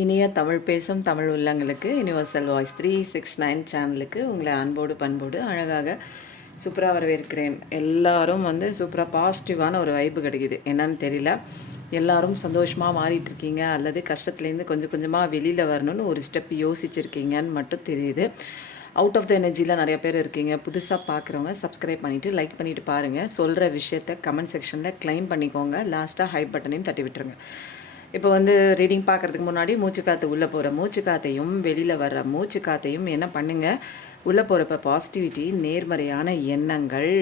இனிய தமிழ் பேசும் தமிழ் உள்ளங்களுக்கு யுனிவர்சல் வாய்ஸ் 369 சேனலுக்கு உங்களை அன்போடு பண்போடு அழகாக சூப்பராக வரவேற்கிறேன். எல்லாரும் சூப்பராக பாசிட்டிவான ஒரு வைப்பு கிடைக்குது. என்னன்னு தெரியல, எல்லாரும் சந்தோஷமாக மாறிட்டுருக்கீங்க அல்லது கஷ்டத்துலேருந்து கொஞ்சம் கொஞ்சமாக வெளியில் வரணும்னு ஒரு ஸ்டெப் யோசிச்சுருக்கீங்கன்னு மட்டும் தெரியுது. அவுட் ஆஃப் த எனர்ஜியில் நிறைய பேர் இருக்கீங்க. புதுசாக பார்க்குறவங்க சப்ஸ்கிரைப் பண்ணிவிட்டு லைக் பண்ணிவிட்டு பாருங்கள். சொல்கிற விஷயத்த கமெண்ட் செக்ஷனில் க்ளைம் பண்ணிக்கோங்க. லாஸ்ட்டாக ஹைப் பட்டனையும் தட்டி விட்டுருங்க. இப்போ ரீடிங் பார்க்குறதுக்கு முன்னாடி மூச்சு காற்று உள்ளே போகிற மூச்சு காற்றையும் வெளியில் வர்ற மூச்சு காற்றையும் என்ன பண்ணுங்கள், உள்ளே போகிறப்ப பாசிட்டிவிட்டி, நேர்மறையான எண்ணங்கள்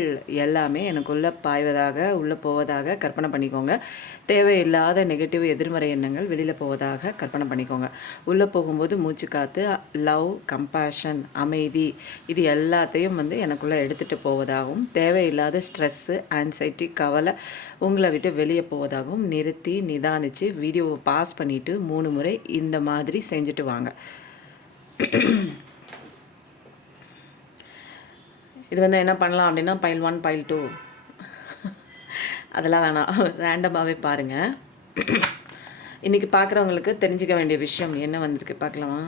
எல்லாமே எனக்குள்ளே பாய்வதாக உள்ளே போவதாக கற்பனை பண்ணிக்கோங்க. தேவையில்லாத நெகட்டிவ் எதிர்மறை எண்ணங்கள் வெளியில் போவதாக கற்பனை பண்ணிக்கோங்க. உள்ளே போகும்போது மூச்சு காற்று லவ், கம்பேஷன், அமைதி இது எல்லாத்தையும் எனக்குள்ளே எடுத்துகிட்டு போவதாகவும், தேவையில்லாத ஸ்ட்ரெஸ்ஸு, ஆன்சைட்டி, கவலை உங்களை விட்டு வெளியே போவதாகவும் நிறுத்தி நிதானித்து வீடியோவை பாஸ் பண்ணிவிட்டு 3 முறை இந்த மாதிரி செஞ்சுட்டு வாங்க. இது என்ன பண்ணலாம் அப்படின்னா, பைல் 1 பைல் 2 அதெல்லாம் வேணாம், ரேண்டமாகவே பாருங்கள். இன்றைக்கி பார்க்குறவங்களுக்கு தெரிஞ்சிக்க வேண்டிய விஷயம் என்ன வந்திருக்கு பார்க்கலாமா?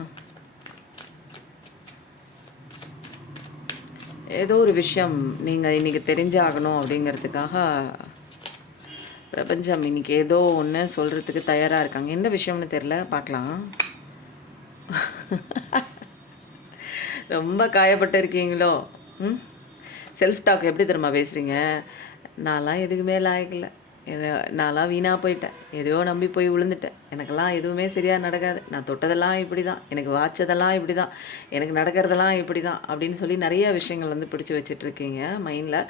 ஏதோ ஒரு விஷயம் நீங்கள் இன்றைக்கி தெரிஞ்சாகணும் அப்படிங்கிறதுக்காக பிரபஞ்சம் இன்றைக்கி ஏதோ ஒன்று சொல்கிறதுக்கு தயாராக இருக்காங்க. எந்த விஷயம்னு தெரில, பார்க்கலாம். ரொம்ப காயப்பட்டு இருக்கீங்களோ? செல்ஃப் டாக் எப்படி தெரியுமா பேசுகிறீங்க? நான்லாம் எதுக்குமே லாயக்கில்லை, நான்லாம் வீணாக போயிட்டேன், எதையோ நம்பி போய் விழுந்துட்டேன், எனக்கெல்லாம் எதுவுமே சரியாக நடக்காது, நான் தொட்டதெல்லாம் இப்படி தான், எனக்கு வாய்ச்சதெல்லாம் இப்படி தான், எனக்கு நடக்கிறதெல்லாம் இப்படி தான் அப்படின்னு சொல்லி நிறைய விஷயங்கள் பிடிச்சி வச்சிட்ருக்கீங்க மைண்டில்.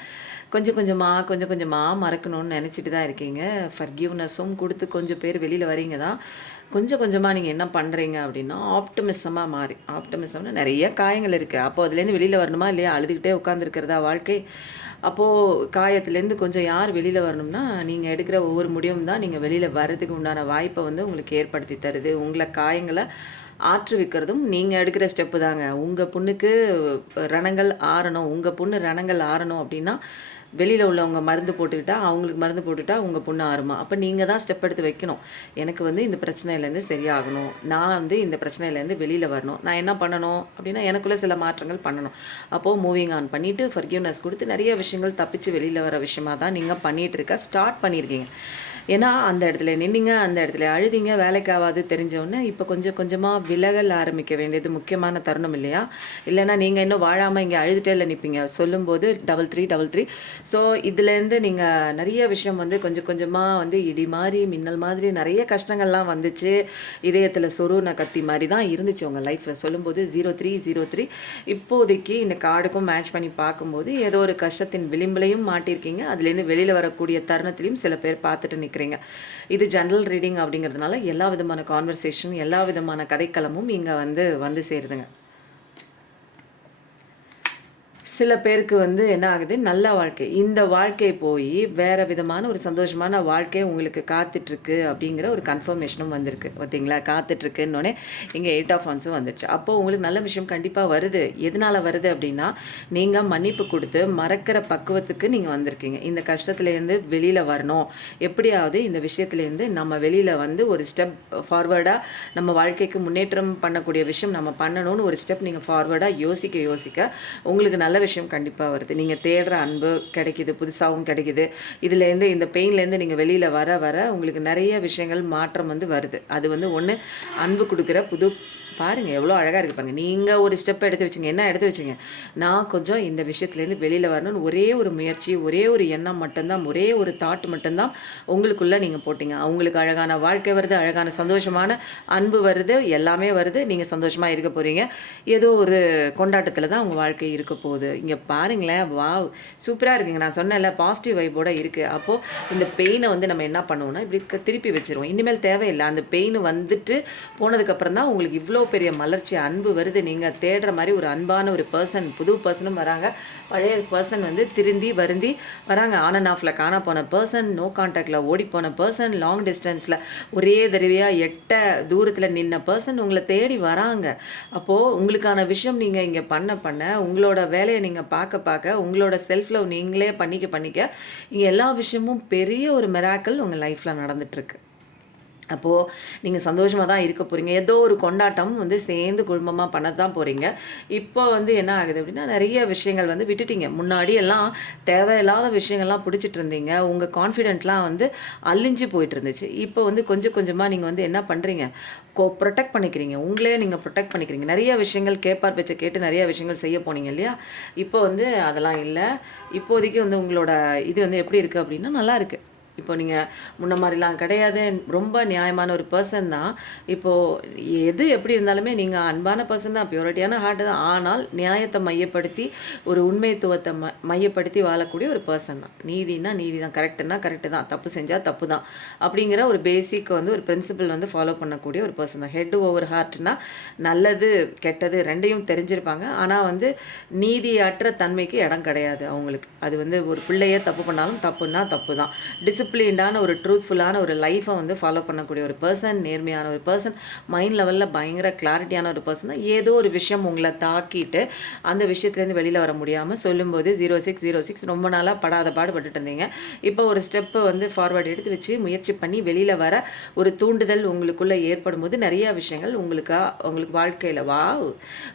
கொஞ்சம் கொஞ்சமாக மறக்கணும்னு நினச்சிட்டு தான் இருக்கீங்க. ஃபர்கிவ்னஸும் கொடுத்து கொஞ்சம் பேர் வெளியில் வரீங்க தான். கொஞ்சம் கொஞ்சமாக நீங்கள் என்ன பண்ணுறீங்க அப்படின்னா, ஆப்டிமிசமாக மாறி, ஆப்டிமிசம்னா நிறைய காயங்கள் இருக்குது. அப்போது அதுலேருந்து வெளியில் வரணுமா இல்லையா? அழுதுகிட்டே உட்காந்துருக்கிறதா வாழ்க்கை? அப்போது காயத்துலேருந்து கொஞ்சம் யார் வெளியில் வரணும்னா, நீங்கள் எடுக்கிற ஒவ்வொரு முடிவும் தான் நீங்கள் வெளியில் வர்றதுக்கு உண்டான வாய்ப்பை உங்களுக்கு ஏற்படுத்தி தருது. உங்களை காயங்களை ஆற்றுவிக்கிறதும் நீங்கள் எடுக்கிற ஸ்டெப்பு தாங்க. உங்கள் புண்ணுக்கு ரணங்கள் ஆறணும், உங்கள் புண்ணு ரணங்கள் ஆறணும் அப்படின்னா வெளியில் உள்ளவங்க மருந்து போட்டுக்கிட்டா, அவங்களுக்கு மருந்து போட்டுட்டா உங்கள் புண்ணு ஆறுமா? அப்போ நீங்கள் தான் ஸ்டெப் எடுத்து வைக்கணும். எனக்கு இந்த பிரச்சனையிலேருந்து சரியாகணும், நான் இந்த பிரச்சனையிலேருந்து வெளியில் வரணும், நான் என்ன பண்ணணும் அப்படின்னா எனக்குள்ளே சில மாற்றங்கள் பண்ணணும். அப்போது மூவிங் ஆன் பண்ணிவிட்டு ஃபர்கிவ்னஸ் கொடுத்து நிறைய விஷயங்கள் தப்பிச்சு வெளியில் வர விஷயமாக தான் நீங்கள் பண்ணிகிட்டு ஸ்டார்ட் பண்ணியிருக்கீங்க. ஏன்னா அந்த இடத்துல நின்னீங்க, அந்த இடத்துல அழுதிங்க, வேலைக்காவது தெரிஞ்சவொன்னே இப்போ கொஞ்சம் கொஞ்சமாக விலகல் ஆரம்பிக்க வேண்டியது முக்கியமான தருணம் இல்லையா? இல்லைன்னா நீங்கள் இன்னும் வாழாமல் இங்கே அழுதுகிட்டே இல்லை நிற்பீங்க. சொல்லும்போது 3333. ஸோ இதுலேருந்து நீங்கள் நிறைய விஷயம் கொஞ்சம் கொஞ்சமாக இடி மாதிரி மின்னல் மாதிரி நிறைய கஷ்டங்கள்லாம் வந்துச்சு. இதயத்தில் சொருன கத்தி மாதிரி தான் இருந்துச்சு உங்கள் லைஃப்பில். சொல்லும்போது 0303 இப்போதைக்கு இந்த கார்டுக்கும் மேட்ச் பண்ணி பார்க்கும்போது ஏதோ ஒரு கஷ்டத்தின் விளிம்புலையும் மாட்டியிருக்கீங்க. அதுலேருந்து வெளியில் வரக்கூடிய தருணத்திலையும் சில பேர் பார்த்துட்டு நிற்கிறீங்க. இது ஜென்ரல் ரீடிங் அப்படிங்கிறதுனால எல்லா விதமான கான்வர்சேஷன், எல்லா விதமான கதைக்களமும் இங்கே வந்து சேருதுங்க. சில பேருக்கு என்ன ஆகுது, நல்ல வாழ்க்கை, இந்த வாழ்க்கை போய் வேறு விதமான ஒரு சந்தோஷமான வாழ்க்கை உங்களுக்கு காத்துட்ருக்கு அப்படிங்கிற ஒரு கன்ஃபர்மேஷனும் வந்திருக்கு. பார்த்தீங்களா? காத்துட்ருக்குன்னொடனே இங்கே 8 ஆஃப் வாண்ட்ஸும் வந்துடுச்சு. அப்போது உங்களுக்கு நல்ல விஷயம் கண்டிப்பாக வருது. எதனால் வருது அப்படின்னா, நீங்கள் மன்னிப்பு கொடுத்து மறக்கிற பக்குவத்துக்கு நீங்கள் வந்திருக்கீங்க. இந்த கஷ்டத்துலேருந்து வெளியில் வரணும், எப்படியாவது இந்த விஷயத்துலேருந்து நம்ம வெளியில் ஒரு ஸ்டெப் ஃபார்வேர்டாக நம்ம வாழ்க்கைக்கு முன்னேற்றம் பண்ணக்கூடிய விஷயம் நம்ம பண்ணணும்னு ஒரு ஸ்டெப் நீங்கள் ஃபார்வேர்டாக யோசிக்க உங்களுக்கு நல்ல விஷயம் கண்டிப்பாக வருது. நீங்கள் தேடுற அன்பு கிடைக்கிது, புதுசாகவும் கிடைக்கிது. இதுலேருந்து இந்த பெயின்லேருந்து நீங்கள் வெளியில் வர உங்களுக்கு நிறைய விஷயங்கள் மாற்றம் வருது. அது ஒன்று அன்பு கொடுக்குற புது பாருங்கள், எவ்வளோ அழகாக இருக்குது பாருங்கள். நீங்கள் ஒரு ஸ்டெப் எடுத்து வச்சுங்க. என்ன எடுத்து வச்சுங்க? நான் கொஞ்சம் இந்த விஷயத்துலேருந்து வெளியில் வரணும்னு ஒரே ஒரு முயற்சி, ஒரே ஒரு எண்ணம் மட்டும்தான், ஒரே ஒரு தாட் மட்டும்தான் உங்களுக்குள்ளே நீங்கள் போட்டிங்க. அவங்களுக்கு அழகான வாழ்க்கை வருது, அழகான சந்தோஷமான அன்பு வருது, எல்லாமே வருது. நீங்கள் சந்தோஷமாக இருக்க போகிறீங்க. ஏதோ ஒரு கொண்டாட்டத்தில் தான் உங்கள் வாழ்க்கை இருக்க போகுது. இங்கே பாருங்களேன், வாவ் சூப்பராக இருக்குங்க. நான் சொன்னேன்ல, பாசிட்டிவ் வைப்போடு இருக்குது. அப்போது இந்த பெயினை நம்ம என்ன பண்ணுவோம்னா இப்படி திருப்பி வச்சுருவோம். இனிமேல் தேவையில்லை. அந்த பெயின் வந்துட்டு போனதுக்கப்புறம் தான் உங்களுக்கு இவ்வளோ பெரிய மலர்ச்சி, அன்பு வருது. நீங்கள் தேடுற மாதிரி ஒரு அன்பான ஒரு பர்சன், புது பர்சனும் வராங்க. பழைய பர்சன் திருந்தி வருந்தி வராங்க. ஆன் அண்ட் ஆஃபில் காண போன பர்சன், நோ கான்டாக்டில் ஓடி போன பர்சன், லாங் டிஸ்டன்ஸில் ஒரே தடவையாக எட்ட தூரத்தில் நின்ன பர்சன் உங்களை தேடி வராங்க. அப்போது உங்களுக்கான விஷயம் நீங்கள் இங்கே பண்ண உங்களோட வேலையை நீங்கள் பார்க்க உங்களோட செல்ஃப் லவ் நீங்களே பண்ணிக்க இங்கே எல்லா விஷயமும் பெரிய ஒரு மிராக்கிள் உங்கள் லைஃப்பில் நடந்துகிட்ருக்கு. அப்போது நீங்கள் சந்தோஷமாக தான் இருக்க போகிறீங்க. ஏதோ ஒரு கொண்டாட்டம் வந்து சேர்ந்து குடும்பமாக பண்ண தான் போகிறீங்க. இப்போ வந்து என்ன ஆகுது அப்படின்னா, நிறைய விஷயங்கள் வந்து விட்டுட்டீங்க. முன்னாடி எல்லாம் தேவையில்லாத விஷயங்கள்லாம் பிடிச்சிட்டு இருந்தீங்க. உங்கள் கான்ஃபிடென்ட்லாம் வந்து அழிஞ்சு போயிட்டு இருந்துச்சு. இப்போ வந்து கொஞ்சம் கொஞ்சமாக நீங்கள் வந்து என்ன பண்ணுறீங்க, ப்ரொடெக்ட் பண்ணிக்கிறீங்க. உங்களே நீங்கள் ப்ரொடெக்ட் பண்ணிக்கிறீங்க. நிறைய விஷயங்கள் கேட்பார் பேச்சை கேட்டு நிறைய விஷயங்கள் செய்ய போனீங்க இல்லையா? இப்போ வந்து அதெல்லாம் இல்ல. இப்போதைக்கு வந்து உங்களோட இது வந்து எப்படி இருக்குது அப்படின்னா, நல்லா இருக்குது. இப்போ நீங்கள் முன்ன மாதிரிலாம் கிடையாது. ரொம்ப நியாயமான ஒரு பர்சன் தான். இப்போது எது எப்படி இருந்தாலுமே நீங்கள் அன்பான பர்சன் தான், பியூரிட்டியான ஹார்ட் தான். ஆனால் நியாயத்தை மையப்படுத்தி ஒரு உண்மைத்துவத்தை மையப்படுத்தி வாழக்கூடிய ஒரு பர்சன் தான். நீதினா நீதி தான், கரெக்டுனா கரெக்டு தான், தப்பு செஞ்சால் தப்பு தான் அப்படிங்கிற ஒரு பேசிக் வந்து ஒரு பிரின்சிபல் வந்து ஃபாலோ பண்ணக்கூடிய ஒரு பர்சன் தான். ஹெட் ஓவர் ஹார்ட்னா நல்லது கெட்டது ரெண்டையும் தெரிஞ்சிருப்பாங்க. ஆனால் வந்து நீதியற்ற தன்மைக்கு இடம் கிடையாது அவங்களுக்கு. அது வந்து ஒரு பிள்ளையே தப்பு பண்ணாலும் தப்புன்னா தப்பு தான். டிசிப்ளின்டான ஒரு ட்ரூத்ஃபுல்லான ஒரு லைஃப்பை வந்து ஃபாலோ பண்ணக்கூடிய ஒரு பர்சன், நேர்மையான ஒரு பர்சன், மைண்ட் லெவலில் பயங்கர கிளாரிட்டியான ஒரு பர்சன் தான். ஏதோ ஒரு விஷயம் உங்களை தாக்கிட்டு அந்த விஷயத்துலேருந்து வெளியில் வர முடியாமல் சொல்லும்போது 0606 ரொம்ப நாளாக படாத பாடுபட்டுட்டு இருந்தீங்க. இப்போ ஒரு ஸ்டெப்பு வந்து ஃபார்வர்டு எடுத்து வச்சு முயற்சி பண்ணி வெளியில் வர ஒரு தூண்டுதல் உங்களுக்குள்ளே ஏற்படும் போது நிறையா விஷயங்கள் உங்களுக்கு வாழ்க்கையில்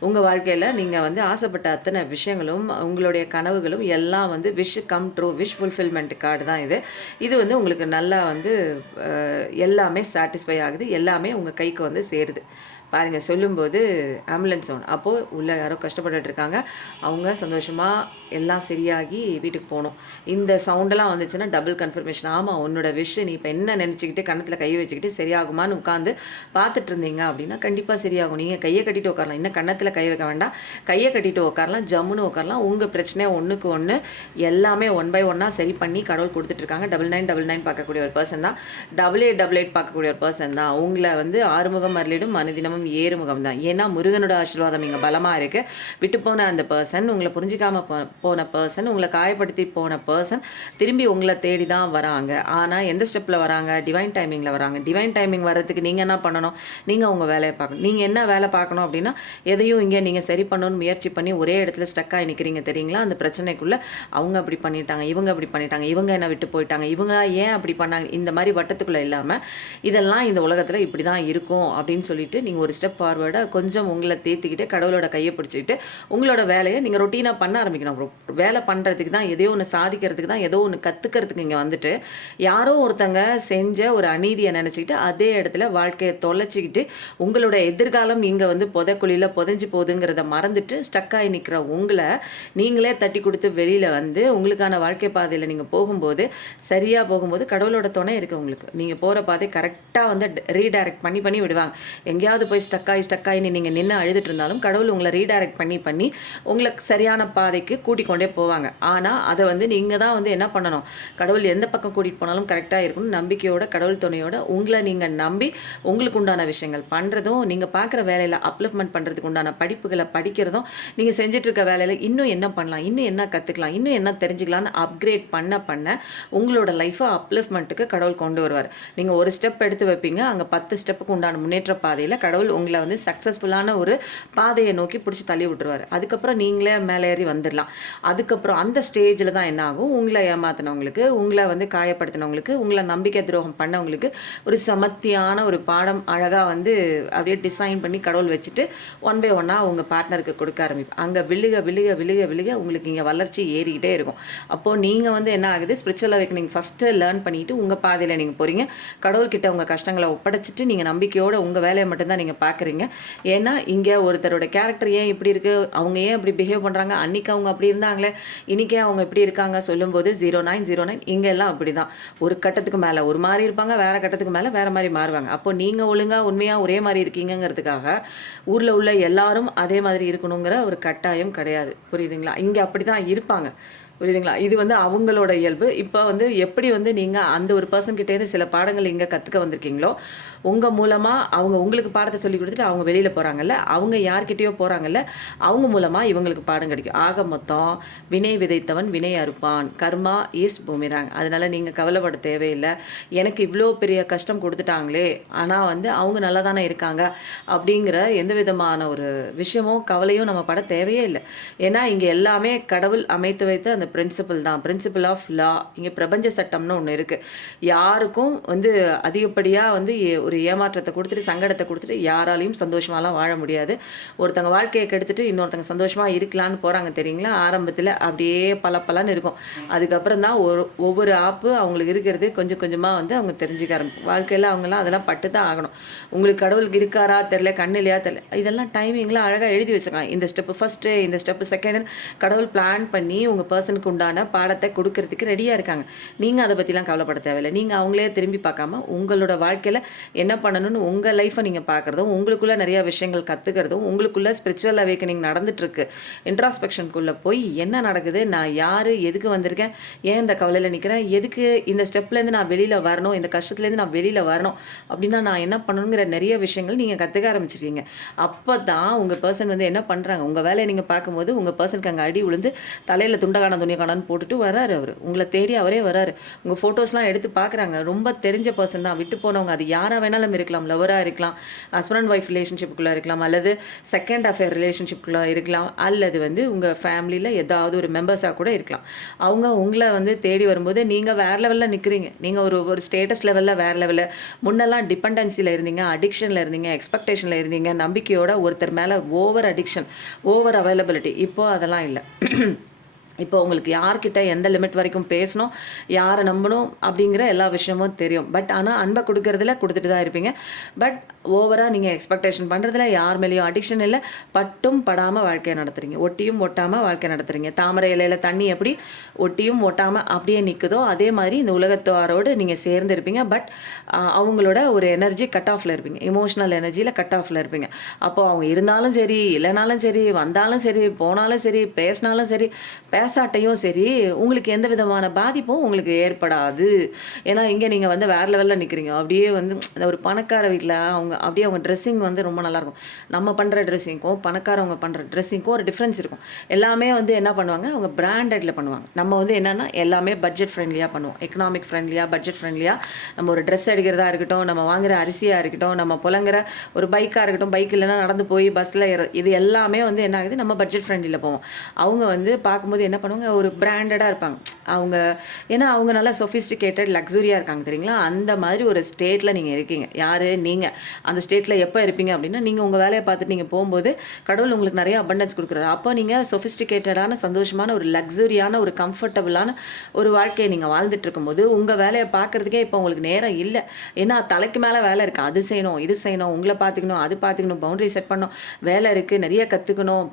உங்கள் வாழ்க்கையில் நீங்கள் வந்து ஆசைப்பட்ட அத்தனை விஷயங்களும் உங்களுடைய கனவுகளும் எல்லாம் வந்து wish come true, wish fulfilment card தான் இது. இது வந்து உங்களுக்கு நல்லா வந்து எல்லாமே சாட்டிஸ்ஃபை ஆகுது. எல்லாமே உங்கள் கைக்கு வந்து சேருது. பாருங்கள், சொல்லும்போது ஆம்புலன்ஸ் சவுண்ட். அப்போது உள்ளே யாரோ கஷ்டப்பட்டுட்டு இருக்காங்க. அவங்க சந்தோஷமாக எல்லாம் சரியாகி வீட்டுக்கு போகணும். இந்த சவுண்டெல்லாம் வந்துச்சுன்னா டபுள் கன்ஃபர்மேஷன். ஆமாம், உன்னோட விஷ் நீ இப்போ என்ன நினச்சிக்கிட்டு கன்னத்தில் கையை வச்சுக்கிட்டு சரியாகுமான்னு உட்காந்து பார்த்துட்டு இருந்தீங்க அப்படின்னா கண்டிப்பாக சரியாகும். நீங்கள் கையை கட்டிட்டு உட்காரலாம். இன்னும் கன்னத்தில் கை வைக்க வேண்டாம், கையை கட்டிட்டு உட்காரலாம், ஜம்முன்னு உட்காரலாம். உங்கள் பிரச்சனையை ஒன்றுக்கு ஒன்று எல்லாமே ஒன் பை ஒன்னாக சரி பண்ணி கடவுள் கொடுத்துட்ருக்காங்க. 9999 பார்க்கக்கூடிய ஒரு பர்சன் தான். 8888 பார்க்கக்கூடிய ஒரு பர்சன் தான். உங்களை வந்து ஆறுமுகம் அருளிடும் மனுதினமும் ஏறுமுகம் தான். ஏன்னா முருகனோட ஆசீர்வாதம் இங்கே பலமாக இருக்குது. விட்டு போன அந்த பர்சன், உங்களை புரிஞ்சிக்காம போன பர்சன், உங்களை காயப்படுத்தி போன பர்சன் திரும்பி உங்களை தேடி தான் வராங்க. ஆனால் எந்த ஸ்டெப்பில் வராங்க? டிவைன் டைமிங்கில் வராங்க. டிவைன் டைமிங் வர்றதுக்கு நீங்கள் என்ன பண்ணணும்? நீங்கள் உங்கள் வேலையை பார்க்கணும். நீங்கள் என்ன வேலை பார்க்கணும் அப்படின்னா, எதையும் இங்கே நீங்கள் சரி பண்ணணும்னு முயற்சி பண்ணி ஒரே இடத்துல ஸ்டக்காகி நிற்கிறீங்க தெரியுங்களா? அந்த பிரச்சனைக்குள்ளே அவங்க அப்படி பண்ணிட்டாங்க, இவங்க அப்படி பண்ணிட்டாங்க, இவங்க என்ன விட்டு போயிட்டாங்க, இவங்க ஏன் அப்படி பண்ணாங்க, இந்த மாதிரி வட்டத்துக்குள்ளே இல்லாமல் இதெல்லாம் இந்த உலகத்தில் இப்படி தான் இருக்கும் அப்படின்னு சொல்லிட்டு நீங்கள் ஒரு ஸ்டெப் ஃபார்வேர்டாக கொஞ்சம் உங்களை தேத்திக்கிட்டு கடவுளோட கையை பிடிச்சிக்கிட்டு உங்களோட வேலையை நீங்கள் ரொட்டீனாக பண்ண ஆரம்பிக்கணும். வேலை பண்ணுறதுக்கு தான், எதையோ ஒன்று சாதிக்கிறதுக்கு தான், ஏதோ ஒன்று கற்றுக்கிறதுக்கு இங்கே வந்துட்டு யாரோ ஒருத்தங்க செஞ்ச ஒரு அநீதியை நினச்சிக்கிட்டு அதே இடத்துல வாழ்க்கையை தொலைச்சிக்கிட்டு உங்களோட எதிர்காலம் இங்கே வந்து புதைக்குழியில் புதைஞ்சு போகுதுங்கிறத மறந்துட்டு ஸ்டக்காகி நிற்கிற உங்களை நீங்களே தட்டி கொடுத்து வெளியில் வந்து உங்களுக்கான வாழ்க்கை பாதையில் நீங்கள் போகும்போது, சரியாக போகும்போது கடவுளோட துணை இருக்குது உங்களுக்கு. நீங்கள் போகிற பாதை கரெக்டாக வந்து ரீடைரக்ட் பண்ணி விடுவாங்க. எங்கேயாவது போய் ஸ்டக்காயின்னு நீங்கள் நின்று அழுதுட்டு இருந்தாலும் கடவுள் உங்களை ரீடைரக்ட் பண்ணி உங்களுக்கு சரியான பாதைக்கு கூட்டிக் கொண்டே போவாங்க. ஆனால் அதை வந்து நீங்கள் தான் வந்து என்ன பண்ணணும், கடவுள் எந்த பக்கம் கூட்டிகிட்டு போனாலும் கரெக்டாக இருக்கணும் நம்பிக்கையோட, கடவுள் துணையோட உங்களை நீங்கள் நம்பி உங்களுக்கு உண்டான விஷயங்கள் பண்ணுறதும், நீங்கள் பார்க்குற வேலையில் அப்லிஃப்ட்மெண்ட் பண்ணுறதுக்கு உண்டான படிப்புகளை படிக்கிறதும், நீங்கள் செஞ்சுட்டு இருக்க வேலையில் இன்னும் என்ன பண்ணலாம், இன்னும் என்ன கற்றுக்கலாம், இன்னும் என்ன தெரிஞ்சுக்கலான்னு அப்கிரேட் பண்ண உங்களோட லைஃப்பை அப்லிஃப்ட்மெண்ட்டுக்கு கடவுள் கொண்டு வருவார். நீங்கள் ஒரு ஸ்டெப் எடுத்து வைப்பீங்க, அங்கே 10 ஸ்டெப்புக்கு உண்டான முன்னேற்ற பாதையில் கடவுள் உங்களை வந்து சக்ஸஸ்ஃபுல்லான ஒரு பாதையை நோக்கி பிடிச்சி தள்ளி விட்டுருவார். அதுக்கப்புறம் நீங்களே மேலே ஏறி வந்துடலாம். அதுக்கப்புறம் அந்த ஸ்டேஜில் தான் என்ன ஆகும், உங்களை ஏமாத்தினவங்களுக்கு, உங்களை வந்து காயப்படுத்தினவங்களுக்கு, உங்களை நம்பிக்கை துரோகம் பண்ணவங்களுக்கு ஒரு சமத்தியான ஒரு பாடம் அழகாக வந்து அப்படியே டிசைன் பண்ணி கடவுள் வச்சுட்டு ஒன் பை ஒன்னாக உங்கள் பார்ட்னருக்கு கொடுக்க ஆரம்பிப்போம். அங்கே விழுக உங்களுக்கு இங்கே வளர்ச்சி ஏறிக்கிட்டே இருக்கும். அப்போது நீங்கள் வந்து என்ன ஆகுது, ஸ்பிரிச்சுவல் அவேக்கனிங் ஃபஸ்ட்டு லேர்ன் பண்ணிவிட்டு உங்கள் பாதையில் நீங்கள் போகிறீங்க. கடவுள்கிட்ட உங்கள் கஷ்டங்களை ஒப்படைச்சிட்டு நீங்கள் நம்பிக்கையோடு உங்கள் வேலையை மட்டும்தான் நீங்கள் பார்க்குறீங்க. ஏன்னா இங்கே ஒருத்தரோட கேரக்டர் ஏன் இப்படி இருக்குது, அவங்க ஏன் இப்படி பிஹேவ் பண்ணுறாங்க, அன்றைக்கி அவங்க அப்படி இருந்தாங்களே இன்றைக்கே அவங்க இப்படி இருக்காங்க சொல்லும்போது 0909 இங்கே எல்லாம் அப்படி தான். ஒரு கட்டத்துக்கு மேலே ஒரு மாதிரி இருப்பாங்க, வேறு கட்டத்துக்கு மேலே வேறு மாதிரி மாறுவாங்க. அப்போ நீங்கள் ஒழுங்காக உண்மையாக ஒரே மாதிரி இருக்கீங்கிறதுக்காக ஊரில் உள்ள எல்லாரும் அதே மாதிரி இருக்கணுங்கிற ஒரு கட்டாயம் கிடையாது. புரியுதுங்களா? இங்கே அப்படி தான் இருப்பாங்க. புரியுதுங்களா? இது வந்து அவங்களோட இயல்பு. இப்போ வந்து எப்படி வந்து நீங்கள் அந்த ஒரு பர்சன்கிட்டேருந்து சில பாடங்கள் இங்கே கற்றுக்க வந்திருக்கீங்களோ, உங்கள் மூலமாக அவங்க உங்களுக்கு பாடத்தை சொல்லி கொடுத்துட்டு அவங்க வெளியில் போகிறாங்கல்ல, அவங்க யார்கிட்டயோ போகிறாங்கல்ல, அவங்க மூலமாக இவங்களுக்கு பாடம் கிடைக்கும். ஆக மொத்தம் வினை விதைத்தவன் வினை அறுப்பான், கர்மா இஸ் பூமிராங். அதனால் நீங்கள் கவலைப்பட தேவையில்லை. எனக்கு இவ்வளோ பெரிய கஷ்டம் கொடுத்துட்டாங்களே, ஆனால் வந்து அவங்க நல்லா தானே இருக்காங்க அப்படிங்கிற எந்த விதமான ஒரு விஷயமும் கவலையும் நம்ம பட தேவையே இல்லை. ஏன்னா இங்கே எல்லாமே கடவுள் அமைத்து வைத்த அந்த பிரின்சிபல் தான். Principle of law. இங்கே பிரபஞ்ச சட்டம்னு ஒன்று இருக்குது. யாருக்கும் வந்து அதிகப்படியாக வந்து ஒரு ஏமாற்றத்தை கொடுத்துட்டு சங்கடத்தை கொடுத்துட்டு யாராலையும் சந்தோஷமாலாம் வாழ முடியாது. ஒருத்தங்க வாழ்க்கையை கெடுத்துட்டு இன்னொருத்தங்க சந்தோஷமாக இருக்கலான்னு போகிறாங்க தெரியுங்களா? ஆரம்பத்தில் அப்படியே பலன்னு இருக்கும். அதுக்கப்புறம் தான் ஒவ்வொரு ஆப்பு அவங்களுக்கு இருக்கிறது கொஞ்சம் கொஞ்சமாக வந்து அவங்க தெரிஞ்சுக்க ஆரம்பிக்கும். வாழ்க்கையில் அவங்களாம் அதெல்லாம் பட்டு தான் ஆகணும். உங்களுக்கு கடவுளுக்கு இருக்காரா தெரில, கண்ணு இல்லையா தெரில, இதெல்லாம் டைமிங்லாம் அழகாக எழுதி வச்சுக்கலாம். இந்த ஸ்டெப்பு ஃபஸ்ட்டு, இந்த ஸ்டெப்பு செகண்டுன்னு கடவுள் பிளான் பண்ணி உங்கள் பர்சனுக்கு உண்டான பாடத்தை கொடுக்கறதுக்கு ரெடியாக இருக்காங்க. நீங்கள் அதை பற்றிலாம் கவலைப்பட தேவையில்லை. நீங்கள் அவங்களே திரும்பி பார்க்காம உங்களோட வாழ்க்கையில் என்ன பண்ணணும்னு உங்கள் லைஃப்பை நீங்கள் பார்க்குறதும், உங்களுக்குள்ளே நிறையா விஷயங்கள் கற்றுக்கிறதும், உங்களுக்குள்ளே ஸ்பிரிச்சுவல் அவேக்கனிங் நடந்துகிட்ருக்கு. இன்ட்ராஸ்பெக்ஷனுக்குள்ளே போய் என்ன நடக்குது, நான் யார், எதுக்கு வந்திருக்கேன், ஏன் இந்த கவலையில் நிற்கிறேன், எதுக்கு இந்த ஸ்டெப்லேருந்து நான் வெளியில் வரணும், இந்த கஷ்டத்துலேருந்து நான் வெளியில் வரணும் அப்படின்னா நான் என்ன பண்ணணுங்கிற நிறைய விஷயங்கள் நீங்கள் கற்றுக்க ஆரம்பிச்சிருக்கீங்க. அப்போ தான் உங்கள் பர்சன் வந்து என்ன பண்ணுறாங்க, உங்கள் வேலையை நீங்கள் பார்க்கும்போது உங்கள் பர்சனுக்கு அங்கே அடி விழுந்து தலையில் துண்டகான துணியக்கானான்னு போட்டுட்டு வராரு. அவர் உங்களை தேடி அவரே வராரு. உங்கள் ஃபோட்டோஸ்லாம் எடுத்து பார்க்குறாங்க. ரொம்ப தெரிஞ்ச பர்சன் தான். விட்டு போனவங்க அது யாராக வேணாலும் இருக்கலாம். லவராக இருக்கலாம், ஹஸ்பண்ட் அண்ட் ஒய்ஃப் ரிலேஷன்ஷிப்புக்குள்ளே இருக்கலாம், அல்லது செகண்ட் அஃபேர் ரிலேஷன்ஷிப்புக்குள்ளே இருக்கலாம், அல்லது வந்து உங்கள் ஃபேமிலியில் ஏதாவது ஒரு மெம்பர்ஸாக கூட இருக்கலாம். அவங்க உங்களை வந்து தேடி வரும்போது நீங்கள் வேறு லெவலில் நிற்கிறீங்க. நீங்கள் ஒரு ஸ்டேட்டஸ் லெவலில் வேறு லெவலில். முன்னெல்லாம் டிபெண்டன்சியில் இருந்தீங்க, அடிக்ஷனில் இருந்தீங்க, எக்ஸ்பெக்டேஷனில் இருந்தீங்க, நம்பிக்கையோட ஒருத்தர் மேலே ஓவர் அடிக்ஷன், ஓவர் அவைலபிலிட்டி. இப்போது அதெல்லாம் இல்லை. இப்போ உங்களுக்கு யார்கிட்ட எந்த லிமிட் வரைக்கும் பேசணும், யாரை நம்பணும் அப்படிங்கிற எல்லா விஷயமும் தெரியும். பட் ஆனால் அன்பை கொடுக்கறதுல கொடுத்துட்டு தான் இருப்பீங்க. பட் ஓவராக நீங்கள் எக்ஸ்பெக்டேஷன் பண்ணுறதுல யார் மேலேயும் அடிக்ஷன் இல்லை. பட்டும் படாமல் வாழ்க்கையை நடத்துறீங்க. ஒட்டியும் ஒட்டாமல் வாழ்க்கை நடத்துறீங்க. தாமரை இலையில் தண்ணி எப்படி ஒட்டியும் ஒட்டாமல் அப்படியே நிற்குதோ அதே மாதிரி இந்த உலகத்தாரோடு நீங்கள் சேர்ந்து இருப்பீங்க. பட் அவங்களோட ஒரு எனர்ஜி கட் ஆஃபில் இருப்பீங்க. எமோஷ்னல் எனர்ஜியில் கட் ஆஃபில் இருப்பீங்க. அப்போது அவங்க இருந்தாலும் சரி, இல்லைனாலும் சரி, வந்தாலும் சரி, போனாலும் சரி, பேசினாலும் சரி, பேசாட்டையும் சரி, உங்களுக்கு எந்த விதமான பாதிப்பும் உங்களுக்கு ஏற்படாது. ஏன்னா இங்கே நீங்கள் வந்து வேறு லெவலில் நிற்கிறீங்க. அப்படியே வந்து ஒரு பணக்கார வீட்டில் அப்படியே அவங்க ட்ரெஸ்ஸிங் வந்து ரொம்ப நல்லாயிருக்கும். நம்ம பண்ணுற ட்ரெஸ்ஸிங்க்கும் பணக்காரவங்க பண்ணுற ட்ரெஸ்ஸிங்க்கும் ஒரு டிஃப்ரென்ஸ் இருக்கும். எல்லாமே வந்து என்ன பண்ணுவாங்க, அவங்க பிராண்டடில் பண்ணுவாங்க. நம்ம வந்து என்னென்னா எல்லாமே பட்ஜெட் ஃப்ரெண்ட்லியாக பண்ணுவோம். எக்கனாமிக் ஃப்ரெண்ட்லியாக, பட்ஜெட் ஃப்ரெண்ட்லியாக. நம்ம ஒரு ட்ரெஸ் எடுக்கிறதா இருக்கட்டும், நம்ம வாங்குகிற அரிசியாக இருக்கட்டும், நம்ம புலங்குற ஒரு பைக்காக இருக்கட்டும், பைக் இல்லைன்னா நடந்து போய் பஸ்ஸில் இது எல்லாமே வந்து என்ன ஆகுது, நம்ம பட்ஜெட் ஃப்ரெண்ட்லியில் போவோம். அவங்க வந்து பார்க்கும்போது என்ன பண்ணுவாங்க, ஒரு பிராண்டடாக இருப்பாங்க அவங்க. ஏன்னா அவங்க நல்லா சொஃபிஸ்டிகேட்டட் லக்ஸுரியாக இருக்காங்க தெரியுங்களா? அந்த மாதிரி ஒரு ஸ்டேட்டில் நீங்கள் இருக்கீங்க. யார் நீங்கள் அந்த ஸ்டேட்டில் எப்போ இருப்பீங்க அப்படின்னா, நீங்கள் உங்கள் வேலையை பார்த்துட்டு நீங்கள் போகும்போது கடவுள் உங்களுக்கு நிறைய அபண்டன்ஸ் கொடுக்குறாரு. அப்போ நீங்கள் சொஃபிஸ்டிகேட்டடான, சந்தோஷமான, ஒரு லக்ஸுரியான, ஒரு கம்ஃபர்டபுளான ஒரு வாழ்க்கையை நீங்கள் வாழ்ந்துட்டு இருக்கும்போது உங்கள் வேலையை பார்க்குறதுக்கே இப்போ உங்களுக்கு நேரம் இல்லை. ஏன்னா தலைக்கு மேலே வேலை இருக்குது. அது செய்யணும், இது செய்யணும், உங்களை பார்த்துக்கணும், அது பார்த்துக்கணும், பவுண்டரி செட் பண்ணணும், வேலை இருக்குது, நிறைய கற்றுக்கணும்,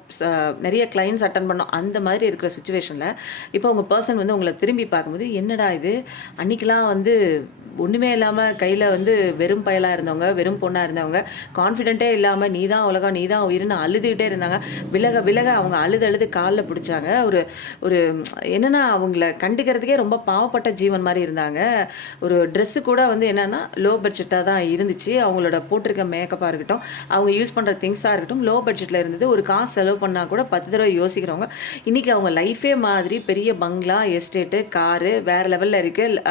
நிறைய கிளைண்ட்ஸ் அட்டன் பண்ணணும். அந்த மாதிரி இருக்கிற சுச்சுவேஷனில் இப்போ உங்கள் பர்சன் வந்து உங்களை திரும்பி பார்க்கும்போது, என்னடா இது, அன்றைக்கெலாம் வந்து ஒன்றுமே இல்லாமல் கையில் வந்து வெறும் பயலாக இருந்தவங்க, வெறும் பொண்ணாக இருந்தவங்க, கான்ஃபிடென்ட்டே இல்லாமல் நீ தான் உலகம், நீ தான் உயிர்னு அழுதுகிட்டே இருந்தாங்க. விலக அவங்க அழுது காலில் பிடிச்சாங்க. ஒரு என்னென்னா அவங்கள கண்டுக்கிறதுக்கே ரொம்ப பாவப்பட்ட ஜீவன் மாதிரி இருந்தாங்க. ஒரு ட்ரெஸ்ஸு கூட வந்து என்னென்னா லோ பட்ஜெட்டாக தான் இருந்துச்சு. அவங்களோட போட்டிருக்க மேக்கப்பாக இருக்கட்டும், அவங்க யூஸ் பண்ணுற திங்ஸாக இருக்கட்டும், லோ பட்ஜெட்டில் இருந்தது. ஒரு காசு செலவு பண்ணால் கூட 10 தடவை யோசிக்கிறவங்க இன்றைக்கி அவங்க லைஃபே மாதிரி பெரிய பங்களா, எஸ்டேட்டு, காரு, வேறு லெவலில் இருக்குது,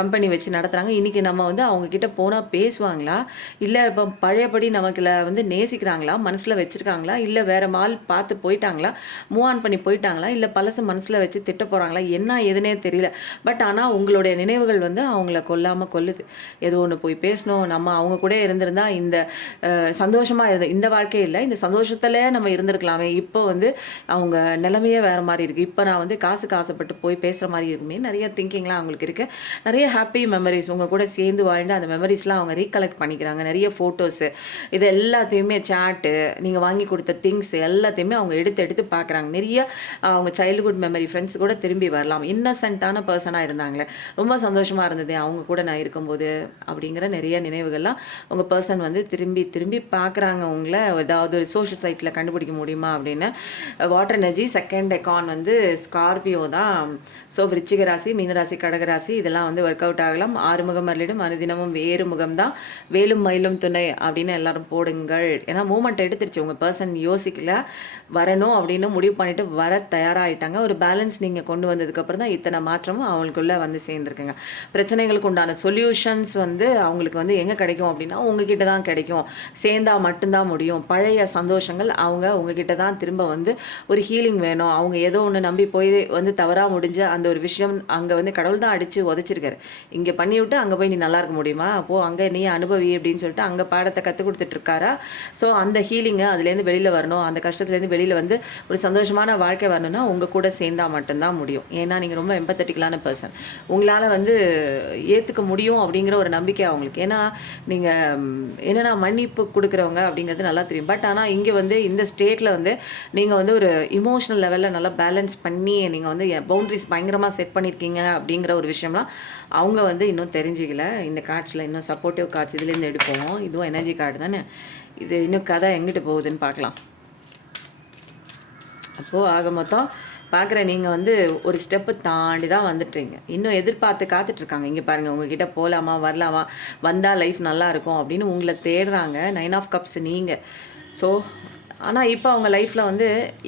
கம்பெனி வச்சு நடத்துகிறாங்க. இன்றைக்கி நம்ம வந்து அவங்கக்கிட்ட போனால் பேசுவாங்களா, இல்லை இப்போ பழையபடி நமக்குல வந்து நேசிக்கிறாங்களா, மனசில் வச்சுருக்காங்களா, இல்லை வேறு மால் பார்த்து போயிட்டாங்களா, மூவ் ஆன் பண்ணி போயிட்டாங்களா, இல்லை பழசு மனசில் வச்சு திட்ட போகிறாங்களா, என்ன எதுனே தெரியல. பட் ஆனால் உங்களுடைய நினைவுகள் வந்து அவங்கள கொல்லாமல் கொல்லுது. ஏதோ ஒன்று போய் பேசணும், நம்ம அவங்க கூட இருந்திருந்தா இந்த சந்தோஷமாக இந்த வாழ்க்கை இல்லை, இந்த சந்தோஷத்தில் நம்ம இருந்திருக்கலாமே, இப்போ வந்து அவங்க நிலைமையே வேறு மாதிரி இருக்குது, இப்போ நான் வந்து காசுக்கு ஆசைப்பட்டு போய் பேசுகிற மாதிரி இருக்குமே, நிறைய திங்கிங்லாம் அவங்களுக்கு இருக்குது. நிறைய ஹாப்பி மெமரிஸ் உங்கள் கூட சேர்ந்து வாழ்ந்து அந்த மெமரிஸ்லாம் அவங்க ரீகலெக்ட் பண்ணிக்கிறாங்க. நிறைய ஃபோட்டோஸு, இது எல்லாத்தையுமே சாட்டு, நீங்கள் வாங்கி கொடுத்த திங்ஸ் எல்லாத்தையுமே அவங்க எடுத்து பார்க்குறாங்க. நிறைய அவங்க சைல்டுஹுட் மெமரி, ஃப்ரெண்ட்ஸ் கூட திரும்பி வரலாம். இன்னசென்ட்டான பர்சனாக இருந்தாங்களே, ரொம்ப சந்தோஷமாக இருந்தது அவங்க கூட நான் இருக்கும்போது அப்படிங்கிற நிறைய நினைவுகள்லாம் உங்கள் பர்சன் வந்து திரும்பி பார்க்குறாங்க. உங்களை ஏதாவது ஒரு சோஷியல் சைட்டில் கண்டுபிடிக்க முடியுமா அப்படின்னு. வாட்டர் எனர்ஜி செகண்ட் எக்கான் வந்து ஸ்கார்பியோ தான். ஸோ விருச்சிக ராசி, மீனராசி, கடகராசி இதெல்லாம் வந்து ஒர்க் அவுட் ஆகலாம். ஆறுமுகம் அருளிடும் அனுதினமும் வேறு முகம் தான், வேலும் மயிலும் துணை அப்படின்னு எல்லாரும் போடுங்கள். ஏன்னா மூமெண்ட் எடுத்துருச்சு. உங்கள் பர்சன் யோசிக்கல, வரணும் அப்படின்னு முடிவு பண்ணிட்டு வர தயாராகிட்டாங்க. ஒரு பேலன்ஸ் நீங்கள் கொண்டு வந்ததுக்கப்புறம் தான் இத்தனை மாற்றமும் அவங்களுக்குள்ளே வந்து சேர்ந்துருக்குங்க. பிரச்சனைகளுக்கு உண்டான சொல்யூஷன்ஸ் வந்து அவங்களுக்கு வந்து எங்கே கிடைக்கும் அப்படின்னா உங்ககிட்ட தான் கிடைக்கும். சேர்ந்தால் மட்டும்தான் முடியும். பழைய சந்தோஷங்கள் அவங்க உங்ககிட்ட தான் திரும்ப வந்து ஒரு ஹீலிங் வேணும், அவங்க ஏதோ ஒண்ணு நம்பி போய் வந்து தவறா முடிஞ்ச அந்த ஒரு விஷயம் அங்க வந்து கடவுள் தான் அடிச்சு உதைச்சிருக்காரு. இங்க பண்ணிவிட்டு அங்க போய் நீ நல்லா இருக்க முடியுமா? அப்போ அங்க நீ அனுபவி அப்படின்னு சொல்லிட்டு அங்க பாடத்த கத்துக் குடுத்துட்டு இருக்காரா? ஸோ அந்த ஹீலிங்க அதுலேருந்து வெளில வரணும். அந்த கஷ்டத்துலேருந்து வெளில வந்து ஒரு சந்தோஷமான வாழ்க்கை வரணும்னா, உங்க கூட சேர்ந்தா மட்டும் தான் முடியும். ஏன்னா நீங்க ரொம்ப எம்பத்தட்டிக்கலான பெர்சன். உங்களால வந்து ஏத்துக்க முடியும் அப்படிங்கிற ஒரு நம்பிக்கை அவங்களுக்கு. ஏன்னா நீங்க என்னன்னா மன்னிப்பு குடுக்குறவங்க அப்படிங்கிறது நல்லா தெரியும். பட் ஆனா இங்க வந்து இந்த ஸ்டேட்ல வந்து நீங்க வந்து ஒரு இமோஷனல் லெவல்ல நல்லா பேலன்ஸ் பண்ணி நீங்க வந்து பவுண்டரிஸ் பயங்கரமா செட் பண்ணியிருக்கீங்க அப்படிங்கிற ஒரு விஷயம்லாம் அவங்க வந்து இன்னும் தெரிஞ்சுக்கல. இந்த கார்ட்ஸ்ல இன்னும் சப்போர்ட்டிவ் கார்ட்ஸ் இதுலேருந்து எடுப்போம். இதுவும் எனர்ஜி கார்டு தானே. இது இன்னும் கதை எங்கிட்டு போகுதுன்னு பார்க்கலாம். அப்போது ஆக மொத்தம் பார்க்குற நீங்கள் வந்து ஒரு ஸ்டெப்பு தாண்டி தான் வந்துட்டீங்க. இன்னும் எதிர்பார்த்து காத்துட்ருக்காங்க. இங்கே பாருங்கள், உங்ககிட்ட போகலாமா வரலாமா, வந்தால் லைஃப் நல்லாயிருக்கும் அப்படின்னு உங்களை தேடுறாங்க. 9 ஆஃப் கப்ஸ் நீங்கள். ஸோ ஆனால் இப்போ அவங்க லைஃப்பில் வந்து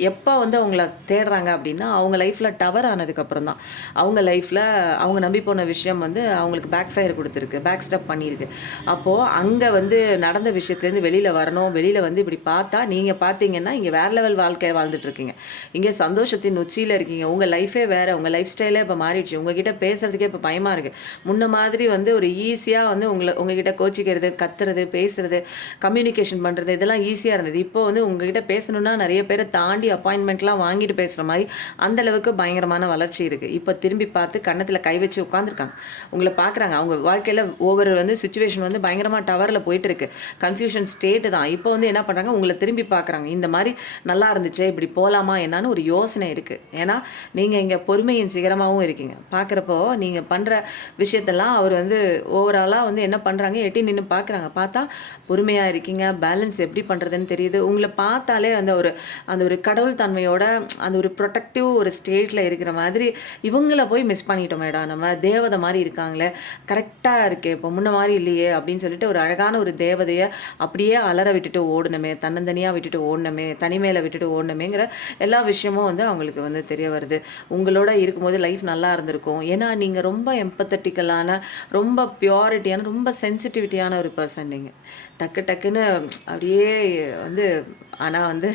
எப்போ வந்து அவங்கள தேடுறாங்க அப்படின்னா, அவங்க லைஃப்பில் டவர் ஆனதுக்கப்புறம் தான். அவங்க லைஃப்பில் அவங்க நம்பி போன விஷயம் வந்து அவங்களுக்கு பேக் ஃபயர் கொடுத்துருக்கு, பேக் ஸ்டெப் பண்ணியிருக்கு. அப்போது அங்கே வந்து நடந்த விஷயத்துலேருந்து வெளியில் வரணும். வெளியில் வந்து இப்படி பார்த்தா நீங்கள் பார்த்தீங்கன்னா இங்கே வேறு லெவல் வாழ்க்கையை வாழ்ந்துட்டுருக்கீங்க. இங்கே சந்தோஷத்தின் உச்சியில் இருக்கீங்க. உங்கள் லைஃபே வேறு, உங்கள் லைஃப் ஸ்டைலே இப்போ மாறிடுச்சு. உங்ககிட்ட பேசுகிறதுக்கே இப்போ பயமாக இருக்குது. முன்ன மாதிரி வந்து ஒரு ஈஸியாக வந்து உங்ககிட்ட கோச்சிக்கிறது, கத்துறது, பேசுகிறது, கம்யூனிகேஷன் பண்ணுறது இதெல்லாம் ஈஸியாக இருந்தது. இப்போ வந்து உங்ககிட்ட பேசணும்னா நிறைய பேரை தாண்டி அப்பாயின்மெண்ட்லாம் வாங்கிட்டு பேசுகிற மாதிரி அந்த அளவுக்கு பயங்கரமான வளர்ச்சி இருக்குது. இப்போ திரும்பி பார்த்து கன்னத்தில் கை வச்சு உட்காந்துருக்காங்க. உங்களை பார்க்குறாங்க. அவங்க வாழ்க்கையில் ஒவ்வொரு வந்து சுச்சுவேஷன் வந்து பயங்கரமாக டவரில் போயிட்டு இருக்கு. கன்ஃபியூஷன் ஸ்டேட்டு தான். இப்போ வந்து என்ன பண்ணுறாங்க, உங்களை திரும்பி பார்க்குறாங்க. இந்த மாதிரி நல்லா இருந்துச்சு, இப்படி போகலாமா என்னான்னு ஒரு யோசனை இருக்குது. ஏன்னா நீங்கள் இங்கே பொறுமையின் சிகரமாகவும் இருக்கீங்க. பார்க்குறப்போ நீங்கள் பண்ணுற விஷயத்தெல்லாம் அவர் வந்து ஓவராலாக வந்து என்ன பண்ணுறாங்க, எட்டி நின்று பார்க்குறாங்க. பார்த்தா பொறுமையாக இருக்கீங்க, பேலன்ஸ் எப்படி பண்ணுறதுன்னு தெரியுது. உங்களை பார்த்தாலே அந்த ஒரு கடவுள் தன்மையோட அந்த ஒரு ப்ரொடெக்டிவ் ஒரு ஸ்டேட்டில் இருக்கிற மாதிரி இவங்கள போய் மிஸ் பண்ணிட்டோமேடா, நம்ம தேவதை மாதிரி இருக்காங்களே, கரெக்டாக இருக்கே, இப்போ முன்ன மாதிரி இல்லையே அப்படின்னு சொல்லிட்டு ஒரு அழகான ஒரு தேவதையை அப்படியே அலற விட்டுட்டு ஓடணுமே, தன்னந்தனியாக விட்டுட்டு ஓடணுமே, தனிமையில் விட்டுட்டு ஓடணுமேங்கிற எல்லா விஷயமும் வந்து அவங்களுக்கு வந்து தெரிய வருது. உங்களோட இருக்கும்போது லைஃப் நல்லா இருந்திருக்கும். ஏன்னா நீங்கள் ரொம்ப எம்பத்தட்டிக்கலான, ரொம்ப பியூரிட்டியான, ரொம்ப சென்சிட்டிவிட்டியான ஒரு பர்சன். நீங்கள் டக்குன்னு அப்படியே வந்து ஆனால் வந்து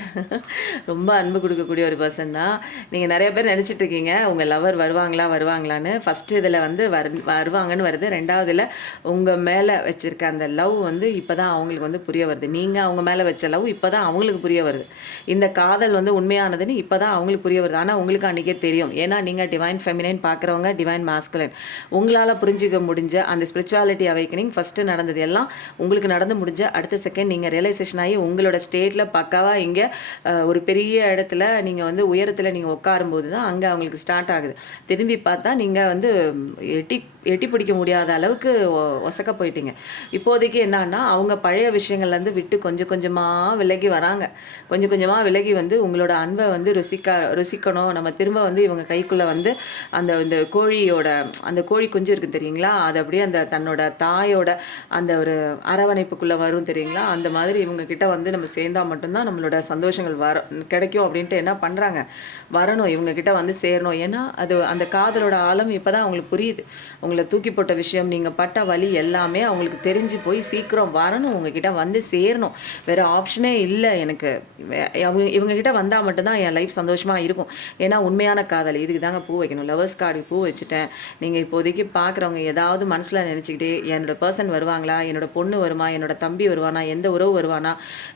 ரொம்ப அன்பு கொடுக்கக்கூடிய ஒரு பர்சன் தான். நீங்கள் நிறைய பேர் நினச்சிட்டு இருக்கீங்க உங்கள் லவர் வருவாங்களான்னு. ஃபஸ்ட்டு இதில் வந்து வருவாங்கன்னு வருது. ரெண்டாவதுல உங்கள் மேலே வச்சுருக்க அந்த லவ் வந்து இப்போ தான் அவங்களுக்கு வந்து புரிய வருது. நீங்கள் அவங்க மேலே வச்ச லவ் இப்போ தான் அவங்களுக்கு புரிய வருது. இந்த காதல் வந்து உண்மையானதுன்னு இப்போ தான் அவங்களுக்கு புரிய வருது. ஆனால் உங்களுக்கு அன்றைக்கே தெரியும். ஏன்னா நீங்கள் டிவைன் ஃபெமினைன் பார்க்குறவங்க, டிவைன் மாஸ்குலின். உங்களால் புரிஞ்சிக்க முடிஞ்ச அந்த ஸ்பிரிச்சுவாலிட்டி அவைக்கனிங் ஃபஸ்ட்டு நடந்தது எல்லாம் உங்களுக்கு நடந்து முடிஞ்ச அடுத்த செகண்ட் நீங்கள் ரியலைசேஷன் ஆகி உங்களோட ஸ்டேட்டில் பக்காவாக இங்கே ஒரு பெரிய இடத்துல நீங்கள் வந்து உயரத்தில் நீங்கள் உட்காரும்போது தான் அங்கே அவங்களுக்கு ஸ்டார்ட் ஆகுது. திரும்பி பார்த்தா நீங்கள் வந்து எட்டி பிடிக்க முடியாத அளவுக்கு ஒசக்க போயிட்டீங்க. இப்போதைக்கு என்னன்னா அவங்க பழைய விஷயங்கள்லேருந்து விட்டு கொஞ்சம் கொஞ்சமாக விலகி வராங்க. கொஞ்சம் கொஞ்சமாக விலகி வந்து உங்களோட அன்பை வந்து ருசிக்கணும். நம்ம திரும்ப வந்து இவங்க கைக்குள்ளே வந்து அந்த அந்த கோழி குஞ்சு இருக்குது தெரியுங்களா, அது அப்படியே அந்த தன்னோட தாயோட அந்த ஒரு அரவணைப்புக்குள்ளே வரும் தெரியுங்களா, அந்த மாதிரி இவங்க கிட்ட வந்து நம்ம சேர்ந்தால் மட்டும்தான் நம்மளோட சந்தோஷங்கள் கிடைக்கும் அப்படின்ட்டு என்ன பண்ணுறாங்க, வரணும் இவங்க கிட்ட வந்து சேரணும். ஏன்னா அது அந்த காதலோட ஆழம் இப்போ தான் அவங்களுக்கு புரியுது. உங்களை தூக்கி போட்ட விஷயம், நீங்கள் பட்ட வலி எல்லாமே அவங்களுக்கு தெரிஞ்சு போய் சீக்கிரம் வரணும், உங்ககிட்ட வந்து சேரணும். வேறு ஆப்ஷனே இல்லை எனக்கு. இவங்ககிட்ட வந்தால் மட்டும்தான் என் லைஃப் சந்தோஷமாக இருக்கும். ஏன்னா உண்மையான காதல் இதுக்கு தாங்க பூ வைக்கணும். லவர்ஸ் கார்டுக்கு பூ வச்சுட்டேன். நீங்கள் இப்போதைக்கு பார்க்குறவங்க ஏதாவது மனசில் நினச்சிக்கிட்டே, என்னோட பர்சன் வருவாங்களா, என்னோட பொண்ணு வருமா, என்னோட தம்பி வருவானா, எந்த உறவு வருவானா,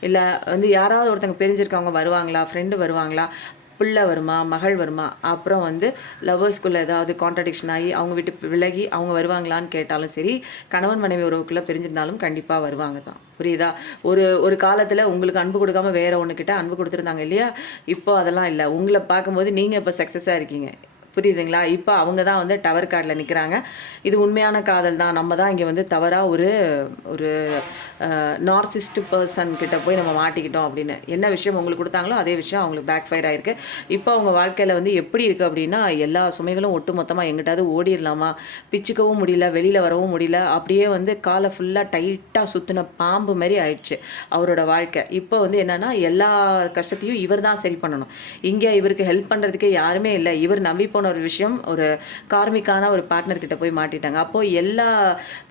இல்லை வந்து யாராவது ஒருத்தங்க பிரிஞ்சிருக்கவங்க வருவாங்களா, ஃப்ரெண்டு வருவாங்களா, பிள்ளை வருமா, மகள் வருமா, அப்புறம் வந்து லவ்வர்ஸ்குள்ளே ஏதாவது கான்ட்ரடிக்ஷன் ஆகி அவங்க விட்டு விலகி அவங்க வருவாங்களான்னு கேட்டாலும் சரி, கணவன் மனைவி உறவுக்குள்ளே பிரிஞ்சிருந்தாலும் கண்டிப்பாக வருவாங்க தான். புரியுதா? ஒரு காலத்தில் உங்களுக்கு அன்பு கொடுக்காம வேறு ஒன்றுக்கிட்ட அன்பு கொடுத்துருந்தாங்க இல்லையா, இப்போ அதெல்லாம் இல்லை. உங்களை பார்க்கும்போது நீங்கள் இப்போ சக்ஸஸாக இருக்கீங்க. புரியுதுங்களா? இப்போ அவங்க தான் வந்து டவர் கார்டில் நிற்கிறாங்க. இது உண்மையான காதல் தான். நம்ம தான் இங்கே வந்து தவறாக ஒரு நார்சிஸ்ட் பர்சன் கிட்ட போய் நம்ம மாட்டிக்கிட்டோம் அப்படின்னு. என்ன விஷயம் உங்களுக்கு கொடுத்தாங்களோ அதே விஷயம் அவங்களுக்கு பேக் ஃபயர் ஆகிருக்கு. இப்போ அவங்க வாழ்க்கையில் வந்து எப்படி இருக்குது அப்படின்னா, எல்லா சுமைகளும் ஒட்டு மொத்தமாக எங்கிட்டாவது ஓடிடலாமா, பிச்சுக்கவும் முடியல, வெளியில் வரவும் முடியல, அப்படியே வந்து காலை ஃபுல்லாக டைட்டாக சுற்றின பாம்பு மாதிரி ஆயிடுச்சு அவரோட வாழ்க்கை. இப்போ வந்து என்னென்னா எல்லா கஷ்டத்தையும் இவர் தான் சரி பண்ணணும். இங்கே இவருக்கு ஹெல்ப் பண்ணுறதுக்கே யாருமே இல்லை. இவர் நம்பி போன போன ஒரு விஷயம் ஒரு கார்மிக்கான ஒரு பார்ட்னர்கிட்ட போய் மாட்டிட்டாங்க. அப்போது எல்லா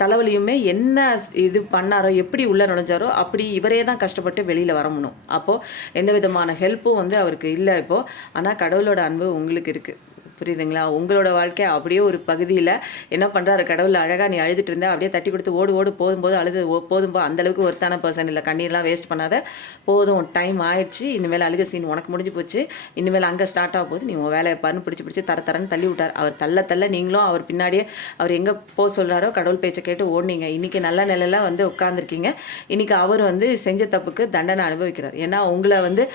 தலைவலியுமே என்ன இது பண்ணாரோ, எப்படி உள்ளே நுழைஞ்சாரோ அப்படி இவரே தான் கஷ்டப்பட்டு வெளியில் வரணும். அப்போது எந்த விதமான ஹெல்ப்பும் வந்து அவருக்கு இல்லை இப்போது. ஆனால் கடவுளோட அன்பு உங்களுக்கு இருக்குது. புரியுதுங்களா? உங்களோட வாழ்க்கை அப்படியே ஒரு பகுதியில் என்ன பண்ணுறாரு கடவுள், அழகாக நீ அழுதுட்டு இருந்தா அப்படியே தட்டி கொடுத்து ஓடு ஓடு, போதும்போது அழுது போதும்போ, அந்தளவுக்கு ஒருத்தான பர்சன் இல்லை, கண்ணீர்லாம் வேஸ்ட் பண்ணாத, போதும் டைம் ஆயிடுச்சு, இனிமேல் அழுக சீன் உனக்கு முடிஞ்சு போச்சு, இனிமேல் அங்கே ஸ்டார்ட் ஆக போது, நீ உன் வேலையை பாருன்னு பிடிச்சி தரன்னு தள்ளி விட்டார். அவர் தள்ள நீங்களும் அவர் பின்னாடியே அவர் எங்கே போக சொல்கிறாரோ கடவுள் பேச்சை கேட்டு ஓடினீங்க. இன்றைக்கி நல்ல நிலையில் வந்து உட்காந்துருக்கீங்க. இன்றைக்கி அவர் வந்து செஞ்ச தப்புக்கு தண்டனை அனுபவிக்கிறார். ஏன்னா உங்களை வந்து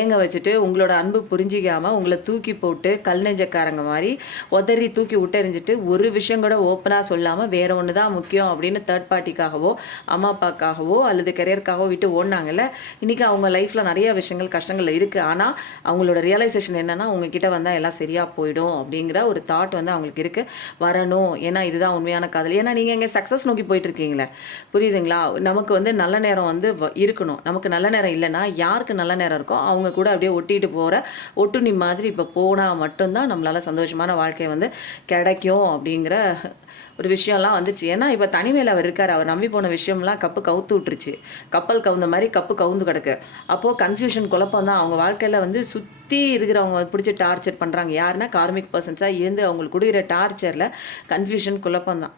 ஏங்க வச்சுட்டு உங்களோட அன்பு புரிஞ்சிக்காமல் உங்களை தூக்கி போட்டு கல் நெஞ்சக்காரங்க மாதிரி உதறி தூக்கி விட்டெறிஞ்சிட்டு ஒரு விஷயம் கூட ஓப்பனாக சொல்லாமல் வேற ஒன்று தான் முக்கியம் அப்படின்னு தேர்ட் பார்ட்டிக்காகவோ அம்மா அப்பாக்காகவோ அல்லது கெரியருக்காகவோ விட்டு ஓடினாங்கல்ல. இன்றைக்கி அவங்க லைஃப்பில் நிறைய விஷயங்கள் கஷ்டங்கள் இருக்குது. ஆனால் அவங்களோட ரியலைசேஷன் என்னென்னா உங்ககிட்ட வந்தால் எல்லாம் சரியாக போயிடும் அப்படிங்கிற ஒரு தாட் வந்து அவங்களுக்கு இருக்குது. வரணும், ஏன்னா இதுதான் உண்மையான காதல். ஏன்னா நீங்கள் இங்கே சக்ஸஸ் நோக்கி போயிட்டு இருக்கீங்களே, புரியுதுங்களா? நமக்கு வந்து நல்ல நேரம் வந்து இருக்கணும். நமக்கு நல்ல நேரம் இல்லைன்னா யாருக்கு நல்ல நேரம் இருக்கோ அவங்க கூட அப்படியே ஒட்டிட்டு போகிற ஒட்டுண்ணி மாதிரி இப்போ போனால் மட்டும்தான் நம்மளால் சந்தோஷமான வாழ்க்கை வந்து கிடைக்கும் அப்படிங்கிற ஒரு விஷயம்லாம் வந்துச்சு. ஏன்னா இப்போ தனிமையில் அவர் இருக்கார். அவர் நம்பி போன விஷயம்லாம் கப்பு கவுத்து விட்டுருச்சு. கப்பல் கவுந்த மாதிரி கப்பு கவுந்து கிடக்கு. அப்போது கன்ஃபியூஷன் குழப்பம் தான். அவங்க வாழ்க்கையில் வந்து சுற்றி இருக்கிறவங்க பிடிச்சி டார்ச்சர் பண்ணுறாங்க. யாருன்னா கார்மிக் பர்சன்ஸாக இருந்து அவங்களுக்கு கொடுக்குற டார்ச்சரில் கன்ஃபியூஷன் குழப்பம் தான்.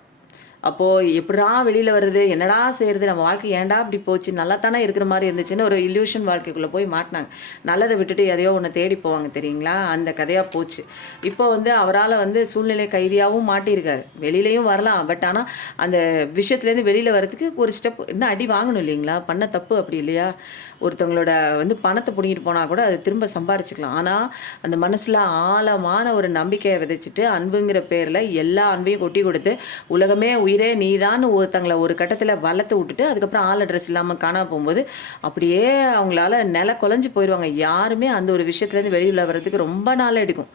அப்போது எப்படா வெளியில் வருது, என்னடா செய்கிறது, நம்ம வாழ்க்கை ஏன்டா இப்படி போச்சு, நல்லா தானே இருக்கிற மாதிரி இருந்துச்சுன்னு ஒரு இல்யூஷன் வாழ்க்கைக்குள்ளே போய் மாட்டினாங்க. நல்லதை விட்டுட்டு எதையோ ஒன்று தேடி போவாங்க தெரியுங்களா, அந்த கதையாக போச்சு. இப்போ வந்து அவரால் வந்து சூழ்நிலை கைதியாகவும் மாட்டியிருக்காரு. வெளியிலையும் வரலாம், பட் ஆனால் அந்த விஷயத்துலேருந்து வெளியில் வரதுக்கு ஒரு ஸ்டெப் இன்னும் அடி வாங்கணும் இல்லைங்களா? பண்ண தப்பு அப்படி இல்லையா? ஒருத்தவங்களோட வந்து பணத்தை பிடிங்கிட்டு போனால் கூட அதை திரும்ப சம்பாரிச்சிக்கலாம். ஆனால் அந்த மனசில் ஆழமான ஒரு நம்பிக்கையை விதைச்சிட்டு அன்புங்கிற பேரில் எல்லா அன்பையும் கொட்டி கொடுத்து உலகமே உயிரே நீதான்னு ஒருத்தங்களை ஒரு கட்டத்தில் வளர்த்து விட்டுட்டு அதுக்கப்புறம் ஆள் அட்ரஸ் இல்லாமல் காணா போகும்போது அப்படியே அவங்களால நில குலைஞ்சு போயிடுவாங்க. யாருமே அந்த ஒரு விஷயத்துலேருந்து வெளியில் வர்றதுக்கு ரொம்ப நாள் எடுக்கும்.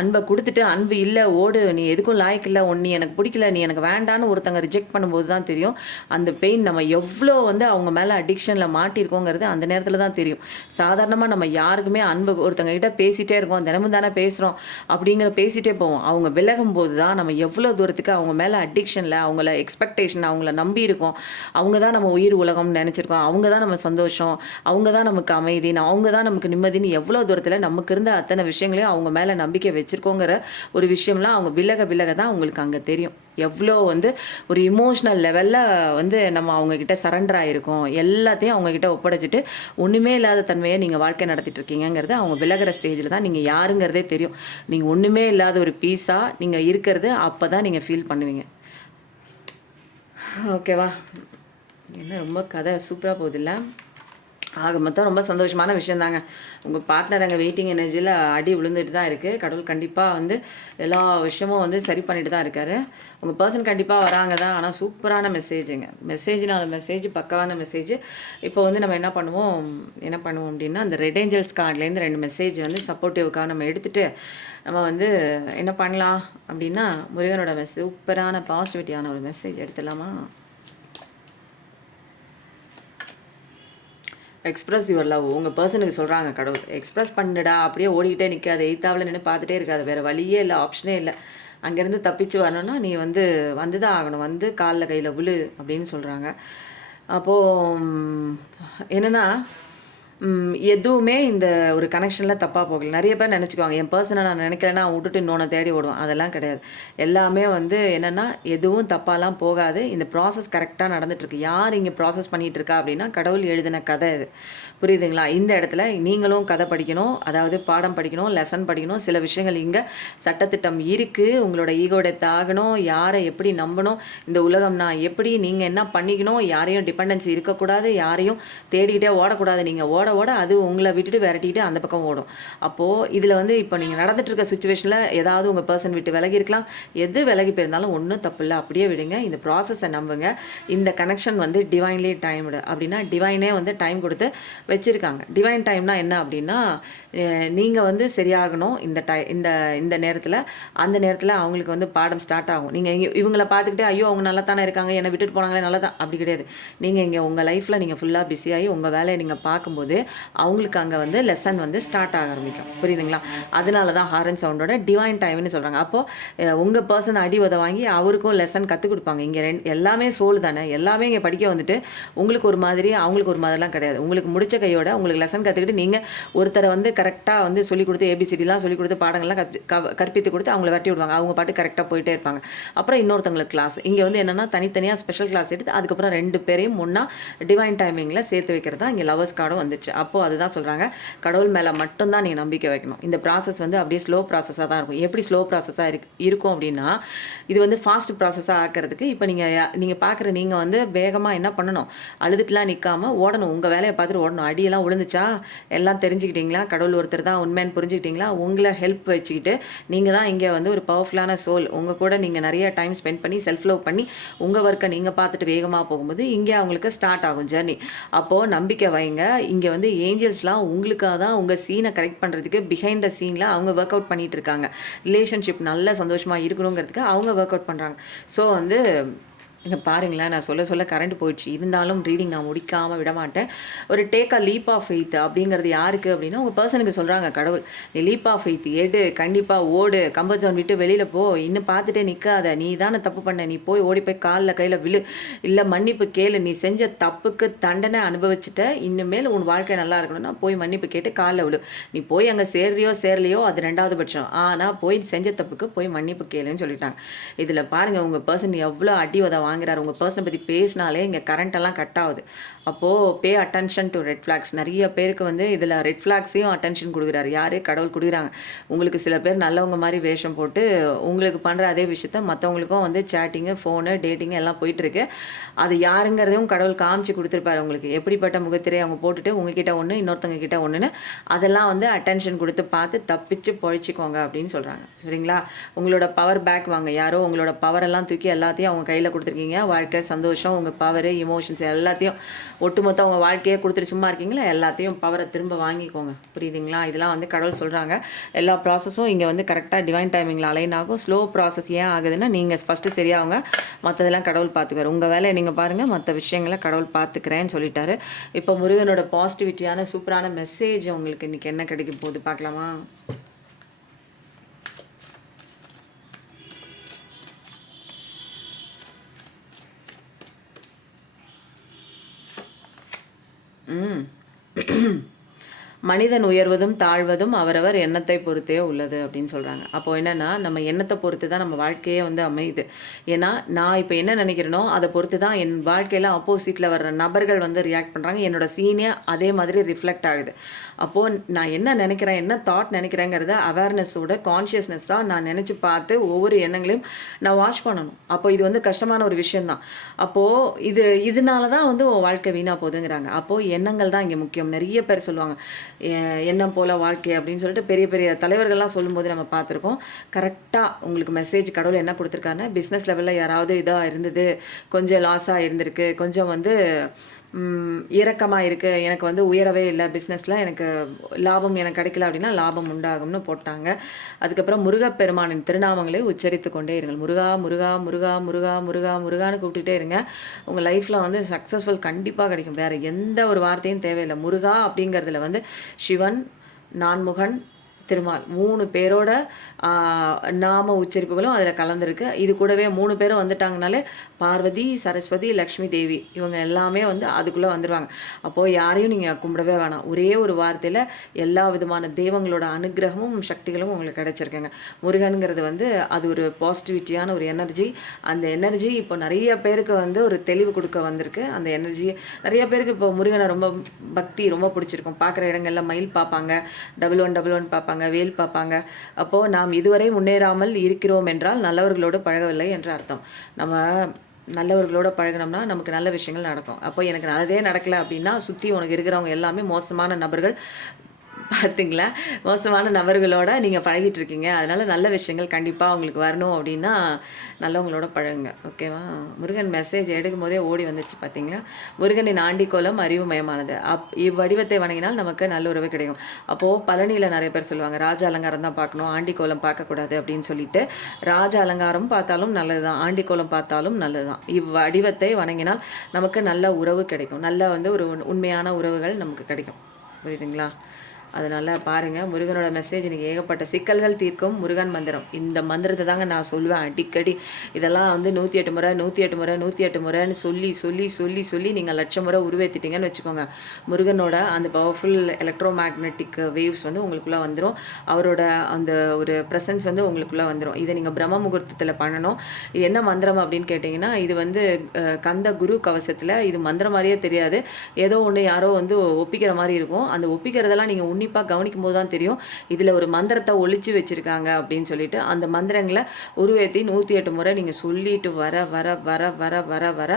அன்பை கொடுத்துட்டு அன்பு இல்லை ஓடு, நீ எதுக்கும் லாய்க்கு இல்லை, நீ எனக்கு பிடிக்கல, நீ எனக்கு வேண்டான்னு ஒருத்தங்க ரிஜெக்ட் பண்ணும்போது தான் தெரியும் அந்த பெயின். நம்ம எவ்வளோ வந்து அவங்க மேலே அடிக்ஷனில் மாட்டியிருக்கோங்கிறது அந்த நேரத்தில் தான் தெரியும். சாதாரணமாக நம்ம யாருக்குமே அன்பு ஒருத்தங்க கிட்ட பேசிகிட்டே இருக்கோம், தினமும் தானே பேசுகிறோம் அப்படிங்கிற பேசிகிட்டே போவோம். அவங்க விலகும் போது தான் நம்ம எவ்வளோ தூரத்துக்கு அவங்க மேலே அடிக்ஷனில் அவங்கள எக்ஸ்பெக்டேஷன் அவங்கள நம்பி இருக்கோம். அவங்க தான் நம்ம உயிர் உலகம்னு நினச்சிருக்கோம், அவங்க தான் நம்ம சந்தோஷம், அவங்க தான் நமக்கு அமைதின்னு, அவங்க தான் நமக்கு நிம்மதின்னு எவ்வளோ தூரத்தில் நமக்கு இருந்த அத்தனை விஷயங்களையும் அவங்க மேலே நம்பிக்கை வச்சிருக்கோங்கிற ஒரு விஷயம்லாம் அவங்க விலக தான் உங்களுக்கு அங்கே தெரியும். எவ்வளோ வந்து ஒரு இமோஷ்னல் லெவலில் வந்து நம்ம அவங்கக்கிட்ட சரண்டர் ஆகிருக்கோம். எல்லாத்தையும் அவங்கக்கிட்ட ஒப்படைச்சிட்டு ஒன்றுமே இல்லாத தன்மையை நீங்கள் வாழ்க்கை நடத்திட்டு இருக்கீங்கிறது அவங்க விலகிற ஸ்டேஜில் தான் நீங்கள் யாருங்கிறதே தெரியும். நீங்கள் ஒன்றுமே இல்லாத ஒரு பீஸாக நீங்கள் இருக்கிறது அப்போ தான் நீங்கள் ஃபீல் பண்ணுவீங்க. ஓகேவா? என்ன ரொம்ப கதை சூப்பராக போகுதில்ல? ஆக மொத்தம் ரொம்ப சந்தோஷமான விஷயந்தாங்க. உங்கள் பார்ட்னர் அங்கே வெயிட்டிங் எனர்ஜியில் அடி விழுந்துட்டு தான் இருக்குது. கடவுள் கண்டிப்பாக வந்து எல்லா விஷயமும் வந்து சரி பண்ணிட்டு தான் இருக்கார். உங்கள் பர்சன் கண்டிப்பாக வராங்க தான். ஆனால் சூப்பரான மெசேஜுங்க. மெசேஜ் பக்காவான மெசேஜ். இப்போ வந்து நம்ம என்ன பண்ணுவோம் அப்படின்னா அந்த ரெட் ஏஞ்சல்ஸ் கார்ட்லேருந்து 2 மெசேஜ் வந்து சப்போர்ட்டிவ்க்காக நம்ம எடுத்துகிட்டு நம்ம வந்து என்ன பண்ணலாம் அப்படின்னா முருகனோட சூப்பரான பாசிட்டிவிட்டியான ஒரு மெசேஜ் எடுத்துடலாமா? Express your love. உங்கள் பர்சனுக்கு சொல்கிறாங்க கடவுள், எக்ஸ்ப்ரெஸ் பண்ணுடா, அப்படியே ஓடிக்கிட்டே நிற்காது, எய்த்தாவில் நின்று பார்த்துட்டே இருக்காது, வேறு வழியே இல்லை, ஆப்ஷனே இல்லை. அங்கேருந்து தப்பிச்சு வரணும்னா நீ வந்து தான் ஆகணும், வந்து காலில் கையில் விழு அப்படின்னு சொல்கிறாங்க. அப்போது என்னென்னா எதுவுமே இந்த ஒரு கனெக்ஷனில் தப்பாக போகல. நிறைய பேர் நினச்சிக்குவாங்க என் பர்சனை நான் நினைக்கலன்னா விட்டுட்டு இன்னொன்று தேடி ஓடுவான். அதெல்லாம் கிடையாது. எல்லாமே வந்து என்னென்னா எதுவும் தப்பாலாம் போகாது. இந்த ப்ராசஸ் கரெக்டாக நடந்துகிட்ருக்கு. யார் இங்கே ப்ராசஸ் பண்ணிகிட்டு இருக்கா அப்படின்னா கடவுள் எழுதின கதை இது. புரியுதுங்களா? இந்த இடத்துல நீங்களும் கதை படிக்கணும், அதாவது பாடம் படிக்கணும், லெசன் படிக்கணும். சில விஷயங்கள் இங்கே சட்டத்திட்டம் இருக்குது. உங்களோட ஈகோ டெத் ஆகணும், யாரை எப்படி நம்பணும், இந்த உலகம்னா எப்படி, நீங்கள் என்ன பண்ணிக்கணும், யாரையும் டிபெண்டன்சி இருக்கக்கூடாது, யாரையும் தேடிக்கிட்டே ஓடக்கூடாது. நீங்கள் ஓட அது உங்களை விட்டுட்டு விரட்டிட்டு அந்த பக்கம் ஓடும். அப்போது இதில் வந்து இப்போ நீங்கள் நடந்துட்டு இருக்க சுச்சுவேஷனில் ஏதாவது உங்கள் பர்சன் விட்டு விலகி இருக்கலாம். எது விலகி போயிருந்தாலும் ஒன்றும் தப்பு இல்லை, அப்படியே விடுங்க. இந்த ப்ராசஸை நம்புங்க. இந்த கனெக்ஷன் வந்து டிவைன்லி டைம்டு அப்படின்னா டிவைனே வந்து டைம் கொடுத்து வச்சுருக்காங்க. டிவைன் டைம்னா என்ன அப்படின்னா நீங்கள் வந்து சரியாகணும் இந்த நேரத்தில், அந்த நேரத்தில் அவங்களுக்கு வந்து பாடம் ஸ்டார்ட் ஆகும். நீங்கள் இவங்களை பார்த்துக்கிட்டே ஐயோ அவங்க நல்லா தானே இருக்காங்க, என்னை விட்டுட்டு போனாங்களே நல்லா தான், அப்படி கிடையாது. நீங்கள் இங்கே உங்கள் லைஃப்பில் நீங்கள் ஃபுல்லாக பிஸியாகி உங்கள் வேலையை நீங்கள் பார்க்கும்போது அவங்களுக்கு அங்கே வந்து லெசன் வந்து ஸ்டார்ட் ஆக ஆரம்பிக்கும். புரியுதுங்களா? அதனால தான் ஹாரன் சவுண்டோட டிவைன் டைம்னு சொல்கிறாங்க. அப்போது உங்கள் பர்சன் அடி உத வாங்கி அவருக்கும் லெசன் கற்றுக் கொடுப்பாங்க. இங்கே எல்லாமே சோல் தானே, எல்லாமே இங்கே படிக்க வந்துட்டு உங்களுக்கு ஒரு மாதிரி அவங்களுக்கு ஒரு மாதிரிலாம் கிடையாது. உங்களுக்கு முடிச்ச கையோட உங்களுக்கு லெசன் கற்றுக்கிட்டு நீங்கள் ஒருத்தரை வந்து கரெக்டாக வந்து சொல்லிக் கொடுத்து ஏபிசிடிலாம் சொல்லிக் கொடுத்து பாடங்கள்லாம் கற்பித்து கொடுத்து அவங்கள வரட்டி விடுவாங்க. அவங்க பாட்டு கரெக்டாக போயிட்டே இருப்பாங்க. அப்புறம் இன்னொருத்தவங்களுக்கு கிளாஸ். இங்கே வந்து என்னென்னா தனித்தனியாக ஸ்பெஷல் கிளாஸ் எடுத்து அதுக்கப்புறம் 2 பேரையும் ஒன்றா டிவைன் டைமிங்கில் சேர்த்து வைக்கிறது தான் இங்கே லவர்ஸ் கார்டும் வந்துச்சு. அப்போது அதுதான் சொல்கிறாங்க, கடவுள் மேலே மட்டும்தான் நீங்கள் நம்பிக்கை வைக்கணும். இந்த ப்ராசஸ் வந்து அப்படியே ஸ்லோ ப்ராசஸாக தான் இருக்கும். எப்படி ஸ்லோ ப்ராசஸாக இருக்கும் அப்படின்னா, இது வந்து ஃபாஸ்ட் ப்ராசஸாக ஆக்கிறதுக்கு இப்போ நீங்கள் பார்க்குற நீங்கள் வந்து வேகமாக என்ன பண்ணணும், அழுதுட்டுலாம் நிற்காமல் ஓடணும். உங்கள் வேலையை பார்த்துட்டு ஓடணும். அடியெல்லாம் விழுந்துச்சா எல்லாம் தெரிஞ்சுக்கிட்டீங்களா, கடவுள் ஒருத்தர் தான் உண்மைன்னு புரிஞ்சுக்கிட்டீங்களா, உங்களை ஹெல்ப் வச்சுக்கிட்டு நீங்கள் தான் இங்கே வந்து ஒரு பவர்ஃபுல்லான சோல். உங்கள் கூட நீங்கள் நிறைய டைம் ஸ்பெண்ட் பண்ணி செல்ஃப் லவ் பண்ணி உங்கள் ஒர்க்கை நீங்கள் பார்த்துட்டு வேகமாக போகும்போது இங்கே அவங்களுக்கு ஸ்டார்ட் ஆகும் ஜர்னி. அப்போது நம்பிக்கை வைங்க. இங்கே வந்து ஏஞ்சல்ஸ்லாம் உங்களுக்காக தான் உங்கள் சீனை கரெக்ட் பண்ணுறதுக்கு பிஹைண்ட் த சீனில் அவங்க ஒர்க் அவுட் பண்ணிகிட்டு இருக்காங்க. ரிலேஷன்ஷிப் நல்ல சந்தோஷமாக இருக்கணுங்கிறதுக்கு அவங்க ஒர்க் அவுட் பண்ணுறாங்க. ஸோ வந்து இங்கே பாருங்களேன், நான் சொல்ல கரண்ட் போயிடுச்சு. இருந்தாலும் ரீடிங் நான் முடிக்காமல் விட மாட்டேன். ஒரு take a leap of faith அப்படிங்கிறது யாருக்கு அப்படின்னா, உங்கள் பர்சனுக்கு சொல்கிறாங்க கடவுள். நீ லீப் ஆஃப் ஃபெய்த் எடு, கண்டிப்பாக ஓடு, கம்ஃபர்ட் ஜோன் விட்டு வெளியில் போ, இன்னும் பார்த்துட்டே நிற்காத, நீ தானே தப்பு பண்ண, நீ போய் ஓடி போய் காலில் கையில் விழு, இல்லை மன்னிப்பு கேளு, நீ செஞ்ச தப்புக்கு தண்டனை அனுபவிச்சுட்ட, இனிமேல் உன் வாழ்க்கை நல்லா இருக்கணும்னா போய் மன்னிப்பு கேட்டு காலில் விழு. நீ போய் அங்கே சேரலையோ அது 2வது பட்சம், ஆனால் போய் செஞ்ச தப்புக்கு போய் மன்னிப்பு கேளுன்னு சொல்லிட்டாங்க. இதில் பாருங்கள், உங்கள் பர்சன் எவ்வளோ அடி உத வாங்குறாரு. உங்கள் பர்சனை பற்றி பேசினாலே இங்கே கரண்ட்டெல்லாம் கட் ஆகுது. அப்போது pay attention to red flax. நிறைய பேருக்கு வந்து இதில் ரெட் ஃப்ளாக்ஸையும் அட்டென்ஷன் கொடுக்குறாரு. யார்? கடவுள் கொடுக்குறாங்க. உங்களுக்கு சில பேர் நல்லவங்க மாதிரி வேஷம் போட்டு உங்களுக்கு பண்ணுற அதே விஷயத்த மற்றவங்களுக்கும் வந்து சேட்டிங்கு, ஃபோனு, டேட்டிங்கு எல்லாம் போயிட்டுருக்கு. அது யாருங்கிறதையும் கடவுள் காமிச்சு கொடுத்துருப்பாரு உங்களுக்கு. எப்படிப்பட்ட முகத்திரை அவங்க போட்டுட்டு உங்ககிட்ட ஒன்று, இன்னொருத்தவங்க கிட்ட ஒன்றுன்னு அதெல்லாம் வந்து அட்டென்ஷன் கொடுத்து பார்த்து தப்பிச்சு பொழைச்சிக்கோங்க அப்படின்னு சொல்கிறாங்க. சரிங்களா? உங்களோட பவர் பேக் வாங்க. யாரோ உங்களோட பவரெல்லாம் தூக்கி எல்லாத்தையும் அவங்க கையில் கொடுத்துருக்கீங்க. வாழ்க்கை, சந்தோஷம், உங்கள் பவர், இமோஷன்ஸ் எல்லாத்தையும் ஒட்டுமொத்தம் உங்கள் வாழ்க்கையே கொடுத்துட்டு சும்மா இருக்கீங்களா, எல்லாத்தையும் பவரை திரும்ப வாங்கிக்கோங்க. புரியுதுங்களா? இதெல்லாம் வந்து கடவுள் சொல்கிறாங்க. எல்லா ப்ராசஸும் இங்கே வந்து கரெக்டாக டிவைன் டைமிங்கில் அலைன் ஆகும். ஸ்லோ ப்ராசஸ் ஏன் ஆகுதுன்னா, நீங்கள் ஃபஸ்ட்டு சரியாகுங்க, மற்றதெல்லாம் கடவுள் பார்த்துக்குவார். உங்கள் வேலையை நீங்கள் பாருங்கள், மற்ற விஷயங்களை கடவுள் பார்த்துக்கிறேன்னு சொல்லிட்டாரு. இப்போ முருகனோட பாசிட்டிவிட்டியான சூப்பரான மெசேஜ் உங்களுக்கு இன்றைக்கி என்ன கிடைக்க போகுது பார்க்கலாமா? மனிதன் உயர்வதும் தாழ்வதும் அவரவர் எண்ணத்தை பொறுத்தே உள்ளது அப்படின்னு சொல்கிறாங்க. அப்போது என்னென்னா, நம்ம எண்ணத்தை பொறுத்து தான் நம்ம வாழ்க்கையே வந்து அமையுது. ஏன்னா நான் இப்போ என்ன நினைக்கிறேனோ அதை பொறுத்து தான் என் வாழ்க்கையில் ஆப்போசிட்டில் வர்ற நபர்கள் வந்து ரியாக்ட் பண்ணுறாங்க. என்னோட சீனே அதே மாதிரி ரிஃப்ளெக்ட் ஆகுது. அப்போது நான் என்ன நினைக்கிறேன், என்ன தாட் நினைக்கிறேங்கிறத அவேர்னஸோட கான்ஷியஸ்னஸ் தான் நான் நினச்சி பார்த்து ஒவ்வொரு எண்ணங்களையும் நான் வாஷ் பண்ணணும். அப்போ இது வந்து கஷ்டமான ஒரு விஷயந்தான். அப்போது இதனால தான் வந்து வாழ்க்கை வீணாக போகுதுங்கிறாங்க. அப்போது எண்ணங்கள் தான் இங்கே முக்கியம். நிறைய பேர் சொல்லுவாங்க எண்ணம் போல் வாழ்க்கை அப்படின்னு சொல்லிட்டு பெரிய பெரிய தலைவர்கள்லாம் சொல்லும்போது நம்ம பார்த்துருக்கோம். கரெக்டாக உங்களுக்கு மெசேஜ் கடவுள் என்ன கொடுத்துருக்காருன்னா, பிஸ்னஸ் லெவலில் யாராவது இதாக இருந்தது, கொஞ்சம் லாஸாக இருந்திருக்கு, கொஞ்சம் வந்து இறக்கமாக இருக்குது, எனக்கு வந்து உயரவே இல்லை பிஸ்னஸில், எனக்கு லாபம் எனக்கு கிடைக்கல அப்படின்னா லாபம் உண்டாகும்னு போட்டாங்க. அதுக்கப்புறம் முருகப்பெருமானின் திருநாமங்களை உச்சரித்து கொண்டே இருங்கள். முருகா முருகா முருகா முருகா முருகா முருகான்னு கூப்பிட்டுட்டே இருங்க. உங்கள் லைஃப்பில் வந்து சக்ஸஸ்ஃபுல் கண்டிப்பாக கிடைக்கும். வேறு எந்த ஒரு வார்த்தையும் தேவையில்லை. முருகா அப்படிங்கிறதுல வந்து சிவன், நான்முகன், திருமால் 3 பேரோட நாம உச்சரிப்புகளும் அதில் கலந்துருக்கு. இது கூடவே 3 பேரும் வந்துட்டாங்கனாலே பார்வதி, சரஸ்வதி, லக்ஷ்மி தேவி இவங்க எல்லாமே வந்து அதுக்குள்ளே வந்துடுவாங்க. அப்போது யாரையும் நீங்கள் கும்பிடவே வேணாம். ஒரே ஒரு வார்த்தையில் எல்லா விதமான தெய்வங்களோட அனுகிரகமும் சக்திகளும் உங்களுக்கு கிடைச்சிருக்குங்க. முருகனுங்கிறது வந்து அது ஒரு பாசிட்டிவிட்டியான ஒரு எனர்ஜி. அந்த எனர்ஜி இப்போ நிறைய பேருக்கு வந்து ஒரு தெளிவு கொடுக்க வந்திருக்கு. அந்த எனர்ஜி நிறைய பேருக்கு இப்போ முருகனை ரொம்ப பக்தி ரொம்ப பிடிச்சிருக்கும். பார்க்குற இடங்கள்ல மயில் பார்ப்பாங்க, 1111 பார்ப்பாங்க, வேல் பார்ப்பாங்க. அப்போது நாம் இதுவரை முன்னேறாமல் இருக்கிறோம் என்றால் நல்லவர்களோடு பழகவில்லை என்று அர்த்தம். நம்ம நல்லவர்களோட பழகினோம்னா நமக்கு நல்ல விஷயங்கள் நடக்கும். அப்போ எனக்கு நல்லதே நடக்கலை அப்படின்னா சுற்றி உனக்கு இருக்கிறவங்க எல்லாமே மோசமான நபர்கள். பார்த்தீங்களா? மோசமான நபர்களோட நீங்கள் பழகிட்டு இருக்கீங்க. அதனால் நல்ல விஷயங்கள் கண்டிப்பாக உங்களுக்கு வரணும் அப்படின்னா நல்லவங்களோட பழகுங்க. ஓகேவா? முருகன் மெசேஜ் எடுக்கும் போதே ஓடி வந்துச்சு பார்த்தீங்களா? முருகனின் ஆண்டிக்கோலம் அறிவுமயமானது. இவ்வடிவத்தை வணங்கினால் நமக்கு நல்ல உறவு கிடைக்கும். அப்போது பழனியில் நிறைய பேர் சொல்லுவாங்க, ராஜ அலங்காரம் தான் பார்க்கணும், ஆண்டிக்கோலம் பார்க்கக்கூடாது அப்படின்னு சொல்லிட்டு. ராஜ அலங்காரம் பார்த்தாலும் நல்லது தான், ஆண்டிக்கோலம் பார்த்தாலும் நல்லது தான். இவ்வடிவத்தை வணங்கினால் நமக்கு நல்ல உறவு கிடைக்கும். நல்ல வந்து ஒரு உண்மையான உறவுகள் நமக்கு கிடைக்கும். புரியுதுங்களா? அதனால் பாருங்கள், முருகனோட மெசேஜ் இன்றைக்கி ஏகப்பட்ட சிக்கல்கள் தீர்க்கும் முருகன் மந்திரம். இந்த மந்திரத்தை தாங்க நான் சொல்லுவேன் அடிக்கடி. இதெல்லாம் வந்து 108 முறை 108 முறை 108 முறைன்னு சொல்லி சொல்லி சொல்லி சொல்லி நீங்கள் லட்சம் முறை உருவேற்றிட்டீங்கன்னு வச்சுக்கோங்க. முருகனோட அந்த பவர்ஃபுல் எலக்ட்ரோ மேக்னெட்டிக் வேவ்ஸ் வந்து உங்களுக்குள்ளே வந்துடும். அவரோட அந்த ஒரு ப்ரெசன்ஸ் வந்து உங்களுக்குள்ளே வந்துடும். இதை நீங்கள் பிரம்ம முகூர்த்தத்தில் பண்ணணும். இது என்ன மந்திரம் அப்படின்னு கேட்டிங்கன்னா, இது வந்து கந்த குரு கவசத்தில் இது மந்திரம் மாதிரியே தெரியாது. ஏதோ ஒன்று யாரோ வந்து ஒப்பிக்கிற மாதிரி இருக்கும். அந்த ஒப்பிக்கிறதெல்லாம் நீங்கள் உன்னிப்பாக கவனிக்கும் போது தான் தெரியும் இதில் ஒரு மந்திரத்தை ஒழிச்சு வச்சுருக்காங்க அப்படின்னு சொல்லிட்டு. அந்த மந்திரங்களை உருவேற்றி 108 முறை நீங்கள் சொல்லிட்டு வர வர வர வர வர வர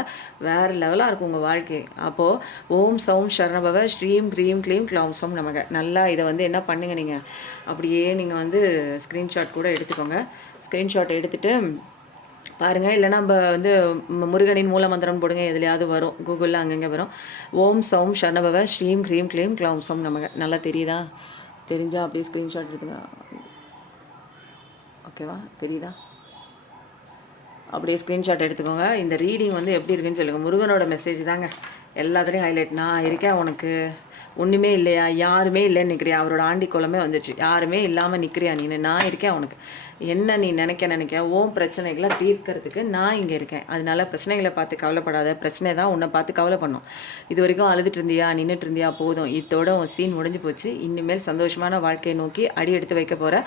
வேறு லெவலாக இருக்கும் உங்கள் வாழ்க்கை. அப்போது ஓம் சௌம் சரணபவ ஸ்ரீம் க்ரீம் க்ளீம் க்ளௌம் சௌம் நமக. நல்லா இதை வந்து என்ன பண்ணுங்கள், நீங்கள் அப்படியே நீங்கள் வந்து ஸ்க்ரீன்ஷாட் கூட எடுத்துக்கோங்க. ஸ்க்ரீன்ஷாட் எடுத்துகிட்டு பாருங்கள். இல்லைனா நம்ம வந்து முருகனின் மூல மந்திரம் போடுங்க, எதுலையாவது வரும், கூகுளில் அங்கங்கே வரும். ஓம் சௌம் சரணபவ ஸ்ரீம் க்ரீம் க்ளீம் க்ளௌம் சௌம் நமக. நல்லா தெரியுதா? தெரிஞ்சால் அப்படியே ஸ்க்ரீன்ஷாட் எடுத்துங்க. ஓகேவா? தெரியுதா? அப்படியே ஸ்க்ரீன்ஷாட் எடுத்துக்கோங்க. இந்த ரீடிங் வந்து எப்படி இருக்குன்னு சொல்லுங்கள். முருகனோட மெசேஜ் தாங்க எல்லாத்துலேயும் ஹைலைட். நான் இருக்கேன் உனக்கு, ஒன்றுமே இல்லையா, யாருமே இல்லைன்னு நிற்கிறியா, அவரோட ஆண்டி குலமே வந்துச்சு, யாருமே இல்லாமல் நிற்கிறியா நீ, நான் இருக்கேன் உனக்கு. என்ன நீ நினைக்க ஓன் பிரச்சனைகளை தீர்க்கறதுக்கு நான் இங்கே இருக்கேன். அதனால பிரச்சனைகளை பார்த்து கவலைப்படாத, பிரச்சனை தான் உன்னை பார்த்து கவலை பண்ணும். இது வரைக்கும் அழுதுட்டு இருந்தியா, நின்றுட்டு இருந்தியா, போதும், இதோட உன் சீன் முடிஞ்சு போச்சு. இனிமேல் சந்தோஷமான வாழ்க்கையை நோக்கி அடி எடுத்து வைக்க போகிற.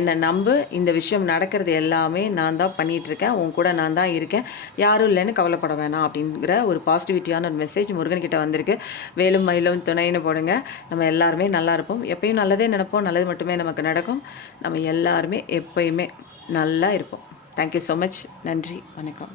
என்னை நம்பு, இந்த விஷயம் நடக்கிறது எல்லாமே நான் தான் பண்ணிகிட்ருக்கேன், உன் கூட நான் தான் இருக்கேன், யாரும் இல்லைன்னு கவலைப்பட வேணாம் அப்படிங்கிற ஒரு பாசிட்டிவிட்டியான ஒரு மெசேஜ் முருகன்கிட்ட வந்திருக்கு. வேலும் மயிலும் துணைன்னு போடுங்க. நம்ம எல்லாருமே நல்லா இருப்போம். எப்பயும் நல்லதே நினைப்போம், நல்லது மட்டுமே நமக்கு நடக்கும். நம்ம எல்லாருமே எப்பயுமே நல்லா இருப்போம். Thank you so much. நன்றி, வணக்கம்.